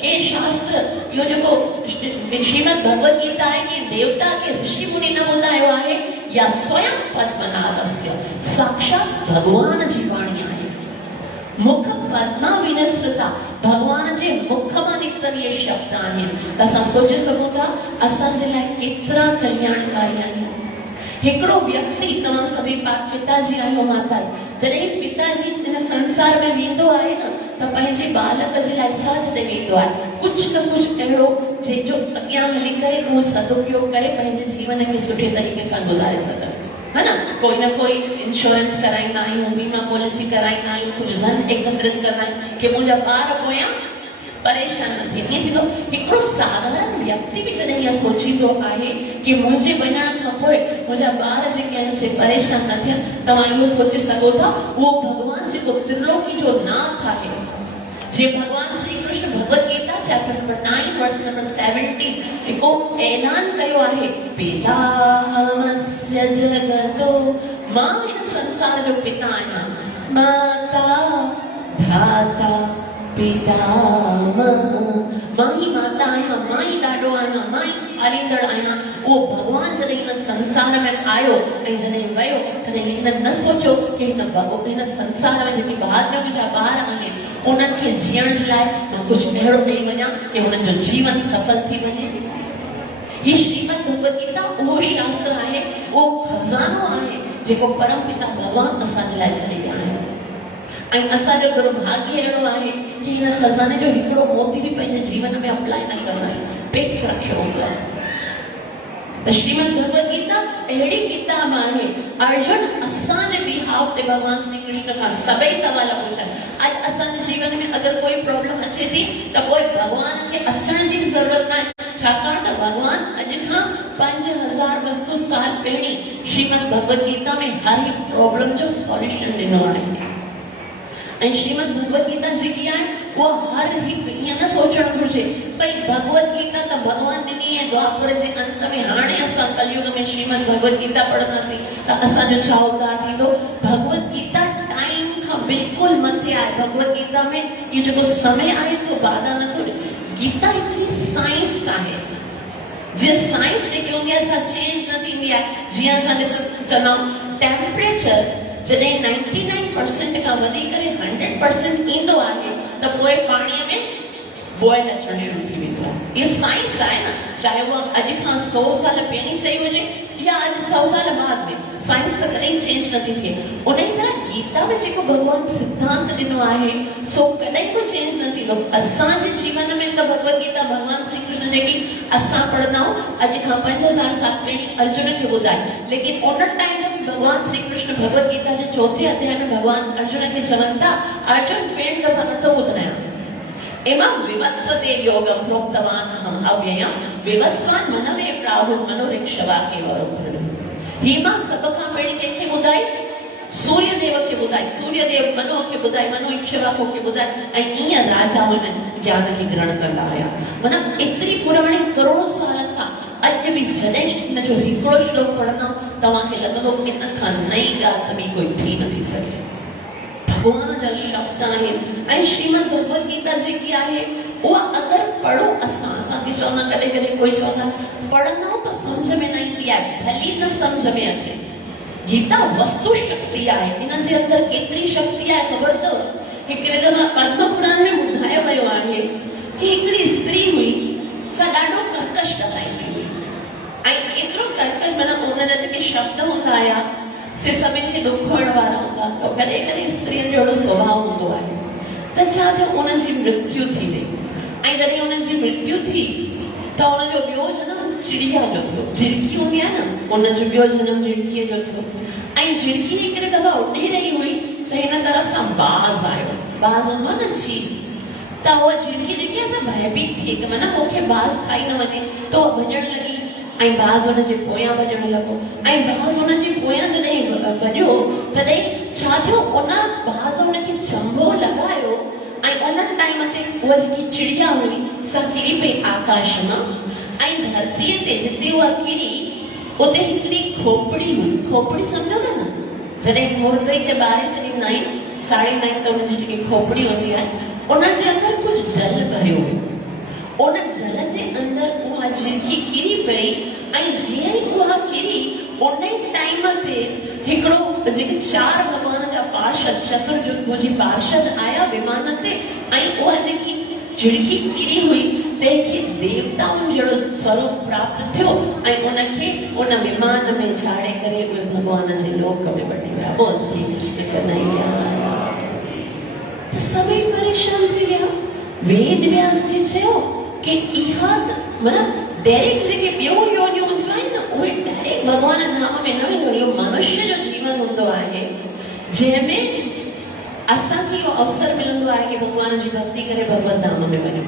के शास्त्र, इहो जेको श्रीमद भगवत गीता आहे कि देवता के ऋषि मुनि न ॿुधायो आहे, या स्वयं पद्मनाभस्य साक्षात भगवान जी वाणी आहे। मुख पद्मा विनिसृता, भगवान जे मुख मां निकितल इहे शब्द आहिनि। त असां सोचे सघूं था असांजे लाइ केतिरा कल्याणकारी आहिनि। हिकिड़ो व्यक्ति, तव्हां सभई पिताजी आहियो माता, जॾहिं पिताजी हिन संसार में वेंदो आहे न त पंहिंजे बालक जे लाइ छा छॾे वेंदो आहे? कुझु न कुझु अहिड़ो जंहिंजो अॻियां हली करे उहो सदुपयोग करे पंहिंजे जीवन खे सुठे तरीक़े सां गुज़ारे सघनि, है ना। कोई न कोई इंश्योरेंस कराईंदा आहियूं, बीमा पॉलिसी कराईंदा आहियूं, कुझु धन एकत्रित कंदा आहियूं कि मुंहिंजा ॿार पोयां परेशान न थिए। ईअं थींदो हिकिड़ो साधारण व्यक्ति बि जॾहिं इहा सोचींदो आहे कि मुंहिंजे वञण खां पोइ मुंहिंजा ॿार जेके आहिनि से परेशान न थियनि, तव्हां इहो सोचे सघो था उहो भगवान जेको त्रिलोकी जो नाथ आहे, जे भगवान Shri Krishna Bhagavad Gita chapter number 9 verse number 17 एको ऐलान कयो आहे, पिताहमस्य जगतो, मां इन संसार जो पिता आहियां, माता धाता पितामह, मां ही माता आहियां, मां ही ॾाॾो आहियां, मां ही पालींदड़ आहियां। उहो भगवान जॾहिं हिन संसार में आयो ऐं जॾहिं वियो तॾहिं हिन न सोचियो कि हिन संसार में जेके ॿार में मुंहिंजा ॿार आहिनि उन्हनि खे जीअण जे लाइ मां कुझु अहिड़ो ॾेई वञा कि उन्हनि जो जीवन सफल थी वञे। ही श्रीमद भगवत गीता उहो शास्त्र आहे, उहो खज़ानो आहे जेको परम पिता भगवान असांजे लाइ छॾे विया आहिनि। ऐं असांजो दुर्भाग्य अहिड़ो आहे कि हिन खज़ाने जो हिकिड़ो मोती बि पंहिंजे जीवन में अप्लाई न कंदा आहियूं, पेक रखियो हूंदो आहे। त श्रीमद भगवत गीता अहिड़ी किताब आहे, अर्जुन असांजे बिहाव ते भगवान श्री कृष्ण खां सभई सवाल पुछा। अॼु असांजे जीवन में अगरि कोई प्रॉब्लम अचे थी त पोइ भगवान खे अचण जी ज़रूरत न आहे, छाकाणि त भगवान अॼु खां 5200 साल पहिरीं श्रीमद भगवत गीता में हर हिकु प्रॉब्लम जो सॉल्यूशन ॾिनो आहे। ऐं श्रीमद भगवत गीता जेकी आहे वो हर हिकु ईअं न सोचणु घुरिजे भई भगवत गीता त भगवान ॾिनी ऐं द्वापर जे अंत में हाणे असां कलयुग में श्रीमद भगवत गीता पढ़ंदासीं त असांजो छा उद्धार थींदो। भगवत गीता टाइम खां बिल्कुलु मथे आहे। भगवत गीता में इहो जेको समय आहे सो बाधा नथो ॾे। गीता हिकिड़ी साइंस आहे, जीअं साइंस जेकी हूंदी आहे असां चेंज न थींदी आहे। जीअं असां ॾिसूं चवंदा टेम्परेचर जॾहिं 99% खां वधी करे 100% ईंदो आहे त पोइ पाणीअ में बॉयल अचणु शुरू थी वेंदो आहे। इहा साइंस आहे न, चाहे उहा अॼु खां 100 साल पहिरीं सही हुजे या अॼु 100 साल बाद में, साइंस त कॾहिं चेंज नथी थिए। उन ई तरह गीता में जेको भगवान सिद्धांत ॾिनो आहे सो कॾहिं को चेंज न थींदो। असांजे जीवन में त भगवत गीता भगवान श्री कृष्ण जेकी असां पढ़ंदा आहियूं अॼु खां 5000 साल पहिरीं अर्जुन खे ॿुधाई, लेकिन उन टाइम में भगवान श्री कृष्ण भगवत गीता जे 4थे अध्याय में भगवान अर्जुन खे चवनि था, अर्जुन पेड़ दफ़ा नथो ॿुधायां, एमां विवस्वते योगम प्रोक्तवान अहम अव्ययम विवस्वान मन में प्राहुर मनोरिक्षवा केवल। ही मां सभ खां पहिरीं कंहिंखे ॿुधाई, सूर्य देव खे ॿुधाई, सूर्य देव मनो खे ॿुधाई, मनो इक्षवाको खे ॿुधाई ऐं ईअं राजा हुन ज्ञान खे ग्रहण कंदा आया। माना एतिरी पुराणी करोड़ों साल खां अॼु बि जॾहिं हिन जो हिकिड़ो श्लोक पढ़ंदा तव्हांखे लॻंदो इन खां नई ॻाल्हि त ॿी कोई थी नथी सघे। भगवान जा शब्द आहिनि ऐं श्रीमद भगवत गीता जेकी आहे उहा अगरि पढ़ो असांखे चवंदा कॾहिं कॾहिं कोई चवंदा पढ़ंदा त सम्झ में न ईंदी आहे, भली त सम्झ में अचे। गीता वस्तु शक्ति आहे, इन जे अंदरि केतिरी शक्ति आहे ख़बर अथव। हिकिड़े दफ़ा पद्म पुराण में ॿुधायो वियो आहे कि हिकिड़ी स्त्री हुई, सा ॾाढो कर्कश ॻाल्हाईंदी हुई ऐं एतिरो कर्कश, माना उन जा जेके शब्द हूंदा हुया से सभिनि खे ॾुख हुअण वारा हूंदा। कॾहिं कॾहिं स्त्रियुनि जो अहिड़ो स्वभाव हूंदो आहे त छा जो उनजी मृत्यु थी वई ऐं जॾहिं उनजी मृत्यु थी त उनजो ॿियो जनम चिड़िया जो थियो। झिरकी हूंदी आहे न, उनजो ॿियो जनम झिरकीअ जो थियो ऐं झिरकी हिकिड़े दफ़ा उॾी रही हुई त हिन तरफ़ सां बाज़ आयो। बाज़ हूंदो आहे न चील, त उहा झिरकी जेकी आहे न भयभीत थी कि माना मूंखे बाज़ खाई न वञे त उहा भॼण लॻी ऐं बाज़ हुनजे पोयां भॼण लॻो ऐं बाज़ हुनजे पोयां जॾहिं भॼियो तॾहिं छा थियो, उन बाज़ हुनखे चंबो लॻायो ऐं उन टाइम ते उहा जेकी चिड़िया हुई सा किरी पई आकाश मां ऐं धरतीअ ते जिते उहा किरी उते हिकिड़ी खोपड़ी हुई। खोपड़ी सम्झो था न, जॾहिं मुर्दे खे ॿारे छॾींदा आहिनि साड़ींदा आहिनि त उनजी जेकी खोपड़ी हूंदी आहे उनजे अंदरि कुझु जल भरियो हुयो। उन जल जे अंदरि उहा झिरकी किरी पई ऐं जीअं ई उहा किरी उन टाइम ते हिकिड़ो जेके 4 भगवान जा पार्षद चतुर्युग जी पार्षद आया विमान ते ऐं उहा जेकी झिरकी किरी हुई तंहिंखे देवताउनि जहिड़ो स्वरूप प्राप्त थियो ऐं उनखे उन विमान में झाड़े करे उहे भगवान जे लोक में वठी विया। बोल श्री कृष्ण कन्हैया। त सभई परेशान थी विया। वेद व्यास जी चयो कि इहा त माना डायरेक्ट जेके ॿियो योनियूं हूंदियूं आहिनि न उहे डायरेक्ट भगवान धाम में न वेंदियूं। इहो मनुष्य जो जीवन हूंदो आहे जंहिंमें असांखे इहो अवसर मिलंदो आहे कि भगवान जी भक्ति करे भगवत धाम में वञूं।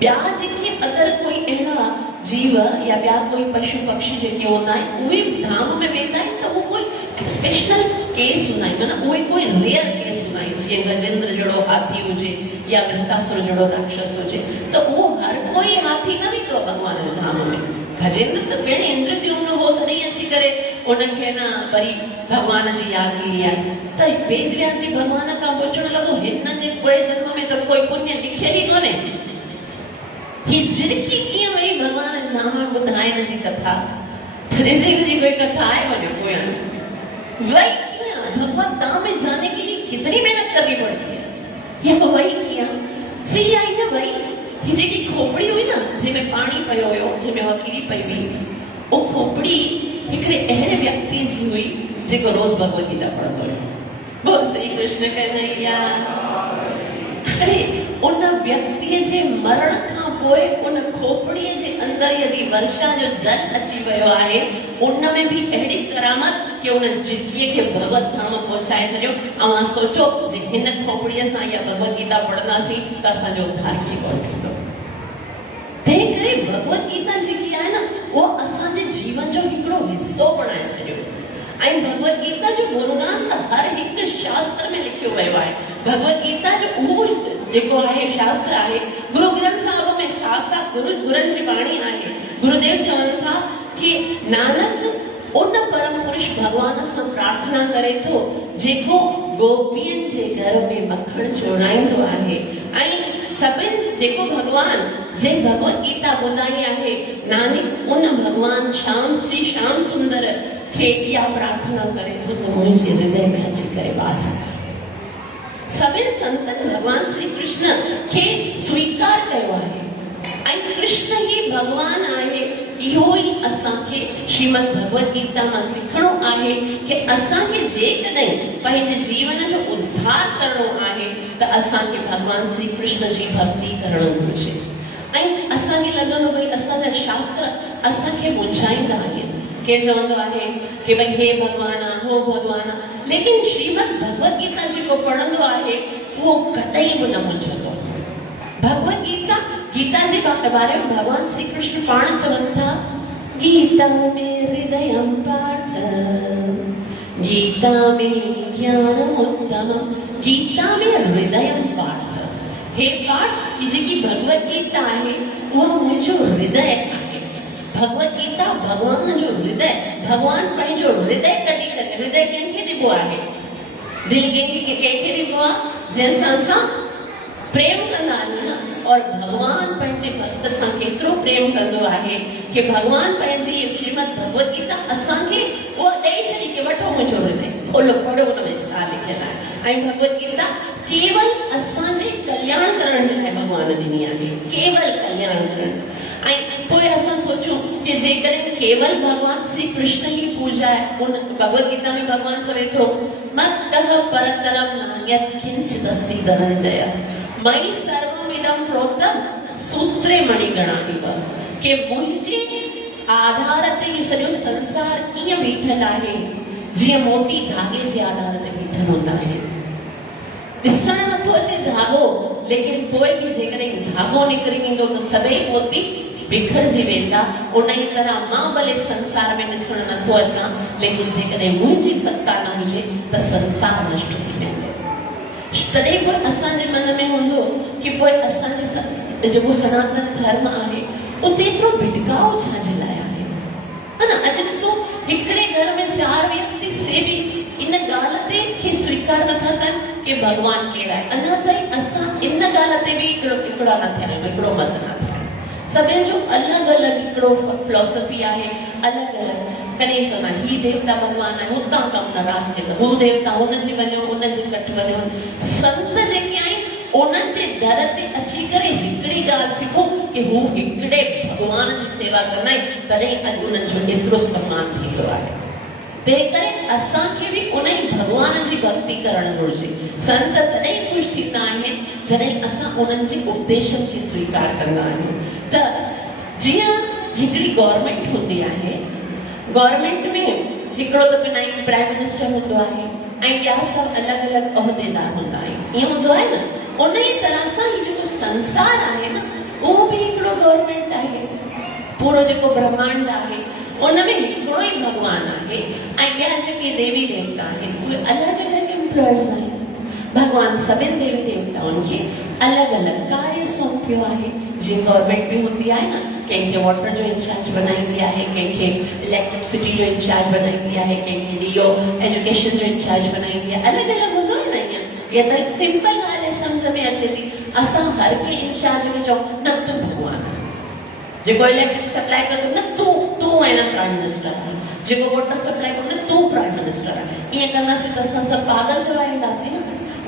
ॿिया जेके अगरि कोई अहिड़ा जीव या ॿिया कोई पशु पक्षी जेके हूंदा आहिनि उहे धाम में वेंदा आहिनि त उहो कोई एक्सपेशनल केस हूंदा आहिनि, माना उहे कोई रेयर केस हूंदा आहिनि। जीअं गजेंद्र जहिड़ो हाथी हुजे या वृत्तासुर जहिड़ो राक्षस हुजे त उहो हर कोई हाथी न वेंदो भॻवान जे धाम में। गजेंद्र त भेण इंद्रद्युम्न हो तॾहिं अची करे उनखे न वरी भॻवान जी यादि कई आहे। त वेद व्यास जी भॻवान खां पुछण लॻो हिन जे पोइ जन्म में त कोई पुण्य लिखियल ई कोन्हे, ही झिरकी कीअं वई भॻवान जे नाम में ॿुधाए हिन जी कथा। त्रिजिक जी कोई कथा आहे मुझे कोई वही भगवान दाम में जाने के लिए कितनी मेहनत करनी पड़ती है। ये तो वही किया सही आई है भाई। ये जेकी खोपड़ी हुई ना जंहिंमें पाणी पियो हुयो जंहिंमें वकीरी पई हुई वो खोपड़ी हिकिड़े अहिड़े व्यक्ति जी हुई जेको रोज़ भगवत गीता पढ़ंदो हुयो। बोल श्री कृष्ण कन्हैया। अरे उन व्यक्ति जे मरण खां पोइ उन खोपड़ीअ जे अंदर यदि वर्षा जो जल अची वियो आहे उन में भी अहिड़ी करामत कि उन जिंदगीअ खे भगवत धाम पहुचाए छॾियो। ऐं सोचो जे हिन खोपड़ीअ सां इहा भगवत गीता पढ़ंदासीं त असांजो उद्धार कीअं थींदो। तंहिं करे भगवत गीता जेकी आहे न उहो असांजे जीवन जो हिकिड़ो हिसो बणाए छॾियो। ऐं भगवत गीता जो गुणगान त हर हिकु शास्त्र में लिखियो वियो आहे। भगवत गीता जो उहो जेको आहे शास्त्र आहे गुरु ग्रंथ साहिब में साक्षात गुरुनि जी वाणी आहे। गुरुदेव चवनि था कि नानक उन परम पुरुष भगवान सां प्रार्थना करे थो जेको गोपियुनि जे घर में मखण चोराईंदो आहे। ऐं सभिनि जेको भगवान जे भगवत गीता ॿुधाई आहे नानक उन भगवान श्याम श्री श्याम सुंदर खे इहा प्रार्थना करे थो त मुंहिंजे हृदय में अची करे वास कर। सभिनि संतनि भगवान श्री कृष्ण खे स्वीकार कयो आहे ऐं कृष्ण ई भगवान आहे। इहो ई असांखे श्रीमद भगवत गीता मां सिखणो आहे कि असांखे जेकॾहिं पंहिंजे जीवन जो उद्धार करणो आहे त असांखे भगवान श्री कृष्ण जी भक्ति करणु घुरिजे। ऐं असांखे लॻंदो भई असांजा शास्त्र असांखे मुंझाईंदा आहिनि। केरु चवंदो आहे कि भई हे भगवान आहे हो भगवान आहे, लेकिन श्रीमद भगवत गीता जेको पढ़ंदो आहे उहो कॾहिं बि न मुंझंदो। भगवत गीता गीता जे बारे में भगवान श्री कृष्ण पाण चवनि था गीता में हृदयम पार्थ गीता में ज्ञानम उत्तमम। गीता में हृदयम पार्थ हे पाठ ही जेकी भगवत गीता आहे उहा मुंहिंजो हृदय आहे। भगवत गीता भगवान जो हृदय, भगवान पंहिंजो हृदय कढी करे, हृदय कंहिंखे ॾिबो आहे? दिलि कंहिंखे ॾिबो आहे? जंहिंसां असां प्रेम कंदा आहियूं न। और भगवान पंहिंजे भक्त सां केतिरो प्रेम कंदो आहे कि भगवान पंहिंजी श्रीमद भगवत गीता असांखे उहा ॾेई छॾी कि वठो मुंहिंजो हृदय खोलो पढ़ो हुन में छा लिखियल आहे। ऐं भगवत गीता केवल असांजे कल्याण करण जे लाइ भगवान ॾिनी आहे, केवल कल्याण करण। ऐं पोइ असां सोचूं कि जेकॾहिं केवल भगवान श्री कृष्ण ही पूजा आहे। उन भगवत गीता में भगवान चवे थो मत्तः परतरम नान्यत् किंचिदस्ति धनंजय मयि सर्वमिदं प्रोक्तम सूत्रे मणिगणानि वा। कि मुंहिंजे आधार ते इहो सॼो संसार कीअं बीठल आहे जीअं मोती धागे जे आधार ते बीठल हूंदा आहिनि। ॾिसण नथो अचे धागो, लेकिन पोइ बि जेकॾहिं धागो निकिरी वेंदो त सभई मोती बिखरजी वेंदा। उन ई तरह मां भले संसार में ॾिसण नथो अचां, लेकिन जेकॾहिं मुंहिंजी सत्ता न हुजे त संसार नष्ट थी वेंदो। तॾहिं पोइ असांजे मन में हूंदो कि पोइ असांजे जेको सनातन धर्म आहे उते एतिरो भिटकाव छा जे लाइ आहे? है न। अॼु ॾिसो हिकिड़े घर में 4 व्यक्ति से बि इन ॻाल्हि ते खे स्वीकार नथा कनि कि भगवान केरु आहे। अञा ताईं असां इन ॻाल्हि ते बि हिकिड़ा न थिया आहियूं, हिकिड़ो मत न थिया। सभिनि जो अलॻि अलॻि हिकिड़ो फिलॉसफी आहे, अलॻि अलॻि। कॾहिं चवंदा ही देवता भगवान आहे हुतां कमु न रास्ते त हू देवता हुनजी वञो हुनजे कट वञो। संत जेके आहिनि उन्हनि जे दर ते अची करे हिकिड़ी ॻाल्हि सिखो कि हू हिकिड़े भगवान जी सेवा कंदा आहिनि, तॾहिं अॼु उन्हनि जो एतिरो सम्मान थींदो आहे। तंहिं करे असांखे बि उन ई भगवान जी भक्ति करणु घुरिजे। संत तॾहिं ख़ुशि थींदा आहिनि जॾहिं असां उन्हनि जे उपदेशनि खे स्वीकार कंदा आहियूं। त जीअं हिकिड़ी गवर्नमेंट हूंदी आहे, गवर्नमेंट में हिकिड़ो त प्राइम मिनिस्टर हूंदो आहे ऐं ॿिया सभु अलॻि अलॻि उहिदेदार हूंदा आहिनि। ईअं हूंदो आहे न। उन ई तरह सां ही जेको संसार आहे न उहो बि हिकिड़ो गवर्नमेंट आहे। पूरो जेको ब्रह्मांड आहे उन में हिकिड़ो ई भगवान आहे ऐं ॿिया जेके देवी देवता आहिनि उहे अलॻि अलॻि एम्प्लॉयर्स आहिनि। भगवान सभिनि देवी देवताउनि खे अलॻि अलॻि कार्य सौंपियो आहे। जीअं गवर्नमेंट बि हूंदी आहे न, कंहिंखे वाटर जो इंचार्ज बनाईंदी आहे, कंहिंखे इलेक्ट्रिसिटी जो इंचार्ज बनाईंदी आहे, कंहिंखे डीओ एजुकेशन जो इंचार्ज बनाईंदी आहे। अलॻि अलॻि हूंदो आहे न। ईअं इहा त हिकु सिंपल ॻाल्हि आहे, सम्झ में अचे थी। असां हर कंहिं इंचार्ज में चऊं न तूं भॻवान आहे, जेको इलेक्ट्रिक सप्लाई करे न तूं आहे न प्राइम मिनिस्टर आहे, जेको वाटर सप्लाई करे न तूं प्राइम मिनिस्टर आहे। ईअं कंदासीं त असां सभु पागल ठहिंदासीं न।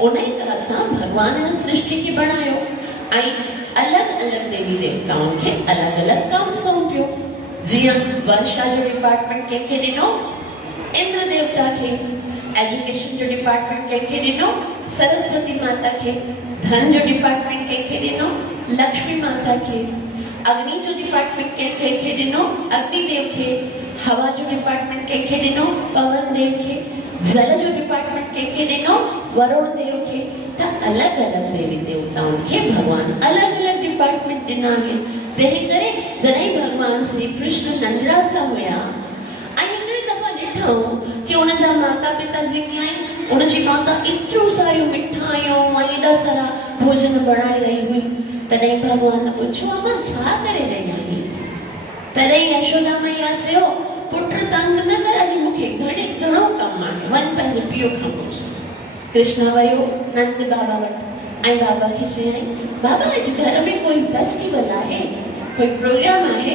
उन ई तरह सां भॻवान हिन सृष्टि खे बणायो ऐं अलॻि अलॻि देवी देवताउनि खे अलॻि अलॻि कमु सौंपियो। जीअं वर्षा जो डिपार्टमेंट कंहिंखे ॾिनो, इंद्र देवता खे। एजुकेशन जो डिपार्टमेंट कंहिंखे ॾिनो, सरस्वती माता खे। धन जो डिपार्टमेंट कंहिंखे ॾिनो, लक्ष्मी माता खे। अग्नि जो डिपार्टमेंट कंहिंखे ॾिनो, अग्निदेव खे। हवा जो डिपार्टमेंट कंहिंखे ॾिनो, पवन देव खे। जल जो डिपार्टमेंट कंहिंखे ॾिनो, वरुण देव खे। त अलॻि अलॻि देवी देवताउनि खे भॻवान अलॻि अलॻि डिपार्टमेंट ॾिना आहिनि। तंहिं करे जॾहिं भॻवान श्री कृष्ण नंढड़ा सा हुया ऐं हिकिड़ी दफ़ा ॾिठऊं कि उनजा माता पिता जेके आहिनि, उनजी माता एतिरियूं सारियूं मिठाइयूं ऐं एॾा सारा भोजन बणाए रही हुई। तॾहिं भॻवान पुछियो, अमां छा करे रही आहीं? तॾहिं यशोदा मैया चयो, पुट तंग न कर, अॼु मूंखे घणो कमु आहे, वञ पंहिंजे पीउ खां पुछ। कृष्ण वियो नंद बाबा वटि ऐं बाबा खे चयईं, बाबा अॼु घर में कोई फेस्टिवल आहे, कोई प्रोग्राम आहे,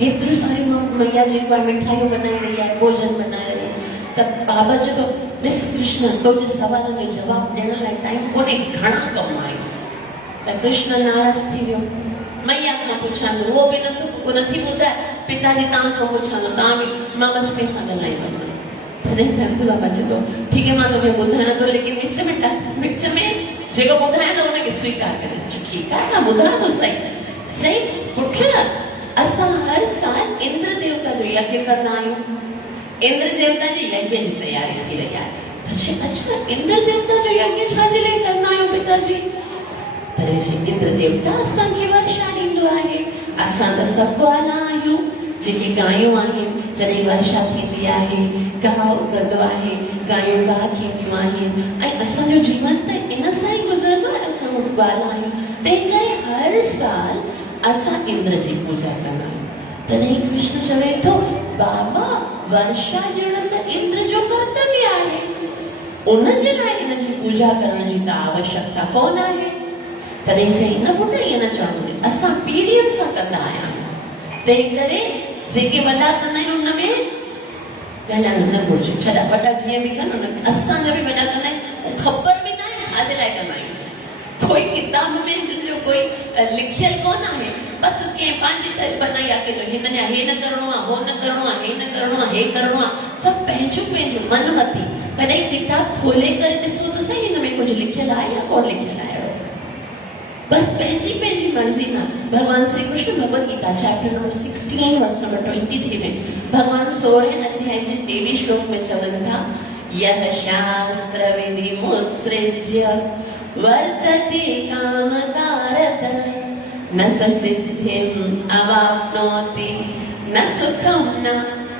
हेतिरियूं सारियूं मैया जेको आहे मिठाइयूं बनाए रही आहे, भोजन बनाए रही आहे। त बाबा चयो, ॾिस कृष्ण, तुंहिंजे सवालनि जो जवाबु ॾियण लाइ टाइम कोन्हे, घणा कमु आहे। त कृष्ण नाराज़ थी वियो। मैया खां पुछां उहो बि नथी ॿुधाए, पिताजी तव्हां खां पुछां तव्हां बि, मां बसि कंहिंसां ॻाल्हाईंदमि। तॾहिं नंद बाबा चए थो, ठीकु आहे, मां तोखे ॿुधायां थो, लेकिन विच में जेको ॿुधायां थो उनखे स्वीकार करे। ठीकु आहे, तव्हां ॿुधायो थो सही पुट, असां हर साल इंद्र देवता जो यज्ञ कंदा आहियूं। इंद्र देवता जे यज्ञ जी तयारी थी रही आहे। त अच्छा, इंद्र देवता जो यज्ञ छाजे लाइ कंदा आहियूं पिताजी? तॾहिं जे इंद्र देवता असांखे वर्षा ॾींदो आहे। असां त सभु वाला आहियूं। जेके गायूं आहिनि, जॾहिं वर्षा थींदी आहे, गाहु उगंदो आहे, गायूं गाहु थींदियूं आहिनि ऐं असांजो जीवन त इन सां ई गुज़रंदो आहे। असां वटि वाला आहियूं, तंहिं करे हर साल असां इंद्र जी पूजा कंदा आहियूं। तॾहिं कृष्ण चवे थो, बाबा वर्षा ॾियण त इंद्र जो कर्तव्य आहे, उनजे लाइ इन जी पूजा करण जी त आवश्यकता कोन आहे। तॾहिं चई, न पुट, ईअं न चवणो, असां पीढ़ियुनि सां कंदा आया आहियूं। तंहिं करे जेके वॾा कंदा आहिनि उनमें ॻाल्हाइणु न घुरिजे। छॾा वॾा जीअं बि कनि, उनमें असांजा बि वॾा कंदा आहिनि, ख़बर बि न आहे छाजे लाइ कंदा आहियूं। कोई किताब में जो कोई लिखियल कोन आहे, बसि कंहिं पंहिंजी तरह बनाई आहे कि हिन ॾिया हे न करिणो आहे, हो न करिणो आहे, हे न करिणो आहे, हे करिणो आहे, सभु पंहिंजो मन मती। कॾहिं किताब खोले करे ॾिसो त सही, हिन में कुझु लिखियल आहे या कोन लिखियल आहे। बस पंहिंजी मर्ज़ी ना। भगवान Shri Krishna Bhagavad Gita chapter number 16 verse number 23 में भगवान 16 अध्याय जे 23 श्लोक में चवनि था, यह शास्त्र विधि मुत्सृज्य वर्तते कामकारत न स सिद्धिम अवाप्नोति न सुखम न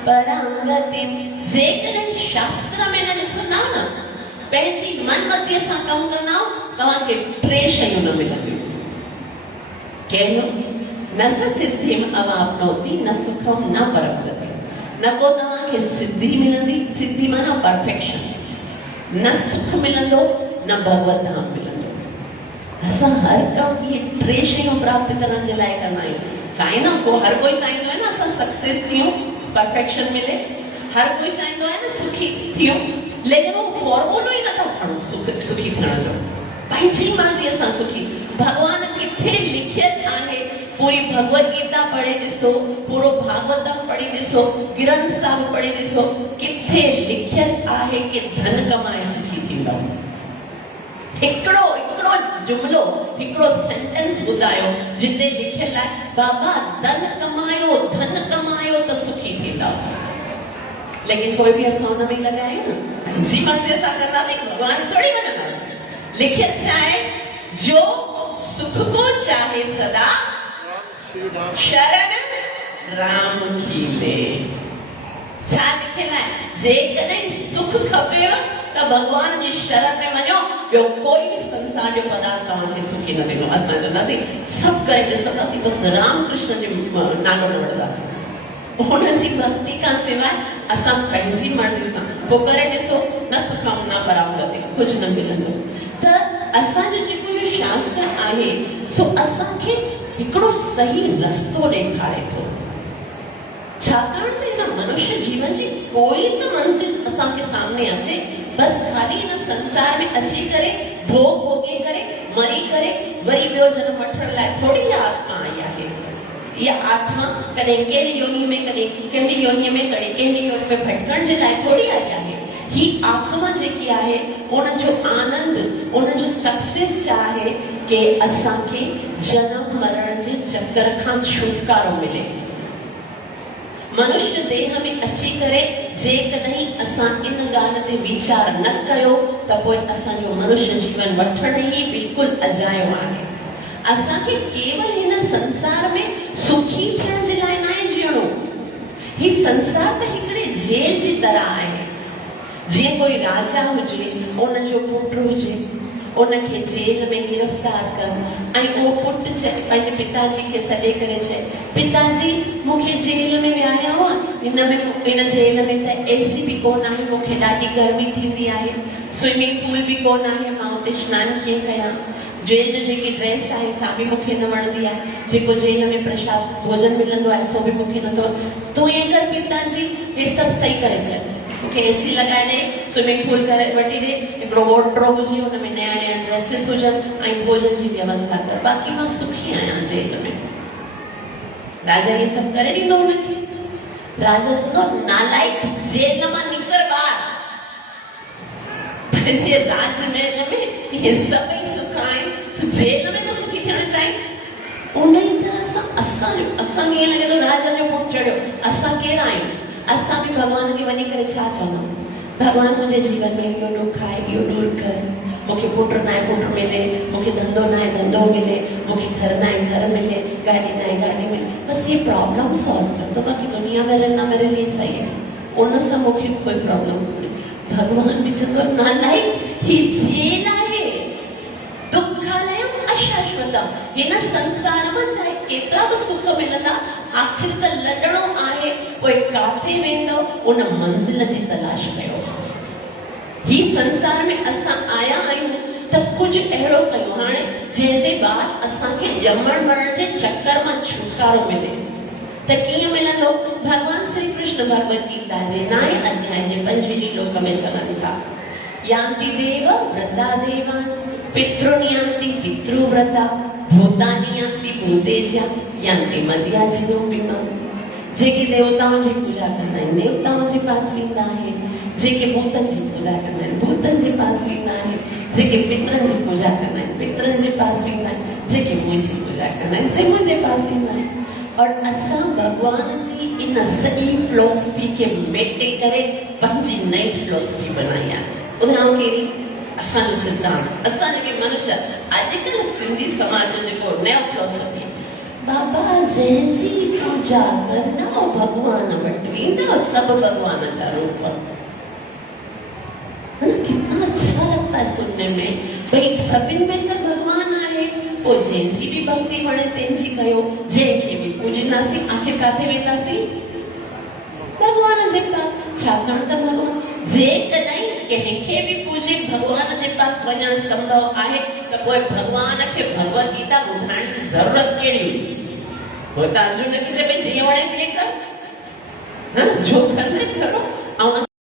परांगतिम। जेकॾहिं शास्त्र में न ॾिसंदा न, पंहिंजी मनमतीअ सां कमु कंदा, तव्हांखे टे शयूं न मिलंदियूं। कहिड़ियूं? न स सिद्धिम अवाप्नोति न सुखम न परमगति। न को तव्हांखे सिद्धि मिलंदी, सिद्धि माना परफेक्शन, न सुख मिलंदो, न भगवत धाम मिलंदो। असां हर कमु इहे टे शयूं प्राप्त करण जे लाइ कंदा आहियूं। चाहींदा को, हर कोई चाहींदो आहे न असां सक्सेस थियूं, परफेक्शन मिले। हर कोई चाहींदो आहे न सुखी थियूं, लेकिन वो फॉर्मूलो ई नथा खणो सुखी थियण जो। पंहिंजी मर्ज़ीअ सां सुखी। भगवान किथे लिखियल आहे? पूरी भगवत गीता पढ़ी ॾिसो, पूरो भागवतम पढ़ी ॾिसो, ग्रंथ साहिब पढ़ी ॾिसो, किथे लिखियल आहे कि धन कमाए सुखी थींदा? हिकिड़ो जुमलो, हिकिड़ो सेंटेंस ॿुधायो जिते लिखियल आहे बाबा धन कमायो त सुखी थींदा। लेकिन कोई भी असां हुन में लॻायूं न, पंहिंजी मर्ज़ीअ सां कंदासीं, भॻवान थोड़ी मञंदासीं। लिखियल छा आहे? जो सुख को चाहे सदा शरण राम की ले। छा तव्हांखे लाइ जेकॾहिं सुख खपेव त भॻवान जी शरण में वञो, ॿियो कोई बि संसार जो पदार्थ तव्हांखे सुखी न ॾींदो। असां चवंदासीं सभु करे ॾिसंदासीं, बसि राम कृष्ण जो नालो न वठंदासीं, हुनजी भक्ति खां सवाइ असां पंहिंजी मर्ज़ी सां पोइ करे ॾिसो, न सुखम न परावृत्ति, कुझु न मिलंदो। त असांजो जेको इहो शास्त्र आहे सो असांखे हिकिड़ो सही रस्तो ॾेखारे थो, छाकाणि त हिन मनुष्य जीवन जी कोई त मंज़िल असांखे सामने अचे, बसि ख़ाली हिन संसार में अची करे भोग भोगे करे मरी करे वरी ॿियो जनम वठण लाइ थोरी इहा आत्मा आई आहे। इहा आत्मा कॾहिं कहिड़ी योनि में, कॾहिं कहिड़ी योनि में, कॾहिं कहिड़ी योनि में भटकण जे लाइ थोरी आई आहे। ही आत्मा जेकी आहे उनजो आनंद, उनजो सक्सेस छा आहे कि असांखे जनम मरण जे चक्कर खां छुटकारो मिले। मनुष्य देह में अची करे जेकॾहिं असां इन ॻाल्हि ते वीचार न कयो त पोइ असांजो मनुष्य जीवन वठण ई बिल्कुलु अजायो आहे। असांखे केवल हिन संसार में सुखी थियण जे लाइ न आहे जीअणो। ही संसार त हिकिड़े जेल जी तरह आहे। जीअं कोई राजा हुजे, उनजो पुटु हुजे, उनखे जेल में गिरफ़्तार कर ऐं उहो पुटु चए पंहिंजे पिताजी खे सॾे करे चए, पिताजी मूंखे जेल में विहारिया हुआ, इन जेल में त एसी बि कोन आहे, मूंखे ॾाढी गर्मी थींदी आहे, स्विमिंग पूल बि कोन आहे, मां हुते सनानु कीअं कयां, जेल जो जेकी ड्रेस आहे सा बि मूंखे न वणंदी आहे, जेको जेल में प्रसाद भोजन मिलंदो आहे सो बि मूंखे नथो। तूं ईअं कर पिताजी, हे सभु सही करे छॾ, मूंखे एसी लॻाए ॾे, स्विमिंग पूल करे वठी ॾे, हिकिड़ो वॉर्डरोब हुजे, हुन में नया नया ड्रेसिस हुजनि ऐं भोजन जी व्यवस्था कर, बाक़ी मां सुखी आहियां जेल में। राजा इहे सभु करे ॾींदो हुनखे। राजा चवंदो नालाइक, जेल मां निकर ॿाहिरि, पंहिंजे राजमहल में इहे सभई सुख आहिनि, तूं जेल में त सुखी थियण चाहीं। उन ई तरह सां असांखे ईअं लॻे थो राजा जो पुटु चढ़ियो, असां कहिड़ा आहियूं? असां बि भॻवान खे वञी करे छा चवंदा? भॻवान मुंहिंजे जीवन में इहो ॾुख आहे, इहो दूर कर, मूंखे पुटु न आहे पुटु मिले, मूंखे धंधो न आहे धंधो मिले, मूंखे घर न आहे घर मिले, गाॾी न आहे गाॾी मिले, बसि ये प्रॉब्लम सॉल्व कर दो, बाक़ी दुनिया में न मेरे लिए सही है, उन सां मूंखे कोई प्रॉब्लम कोन्हे। भॻवान बि चवंदो नालाइक, ही जेल आहे, दुखालयम अशाश्वतम, हिन संसार में चाहे केतिरा बि सुख मिलंदा, आख़िर त लॾणो आहे, पोइ काथे वेंदो उन मंज़िल जी तलाश कयो। ही संसार में असां आया आहियूं त कुझु अहिड़ो कयूं हाणे जंहिंजे बाद असांखे ॼमण मरण जे चक्कर मां छुटकारो मिले। त कीअं मिलंदो? भगवान श्री कृष्ण भगवद गीता जे 9 अध्याय जे 5वें श्लोक में चवनि था, यान्ति देव व्रता देवान पितॄन् यान्ति पितृव्रता भूतानि यान्ति भूतेज्या यान्ति मद्याजिनो बिमा। जेके देवताओं जी पूजा कंदा आहिनि देवताओं जे पास वेंदा आहिनि, जेके भूतनि जी पूजा कंदा आहिनि भूतनि जे पास वेंदा आहिनि, जेके पितरनि जी पूजा कंदा आहिनि पितरनि जे पास वेंदा आहिनि, जेके मुंहिंजी पूजा कंदा आहिनि से मुंहिंजे पास वेंदा आहिनि। और असां भगवान जी इन सॼी फिलोसफी खे मेटे करे पंहिंजी नई फिलोसफी बनाई आहे। ॿुधायो कहिड़ी? असांजो सिद्धांत, असां जेके मनुष्य अॼुकल्ह सिंधी समाज जो जेको नयो फिलोसफी, बाबा जंहिंजी पूजा कंदो भगवान वटि वेंदो, सभु भगवान जा रूप। कितना अच्छा लगता है सुनने में, भाई सभिनि में त भगवान आहे, पोइ जंहिंजी बि भक्ति वणे तंहिंजी कयो, जंहिंखे बि पूजींदासीं आख़िर काथे वेंदासीं? भगवान जे पास। छाकाणि त भगवान जेकॾहिं कंहिंखे बि पूजे भगवान जे पास वञणु संभव आहे त पोइ भगवान खे भगवद गीता ॿुधाइण जी ज़रूरत कहिड़ी हुई? पोइ त अर्जुन खे चए भई जीअं वणे तीअं कर, जो करना करो।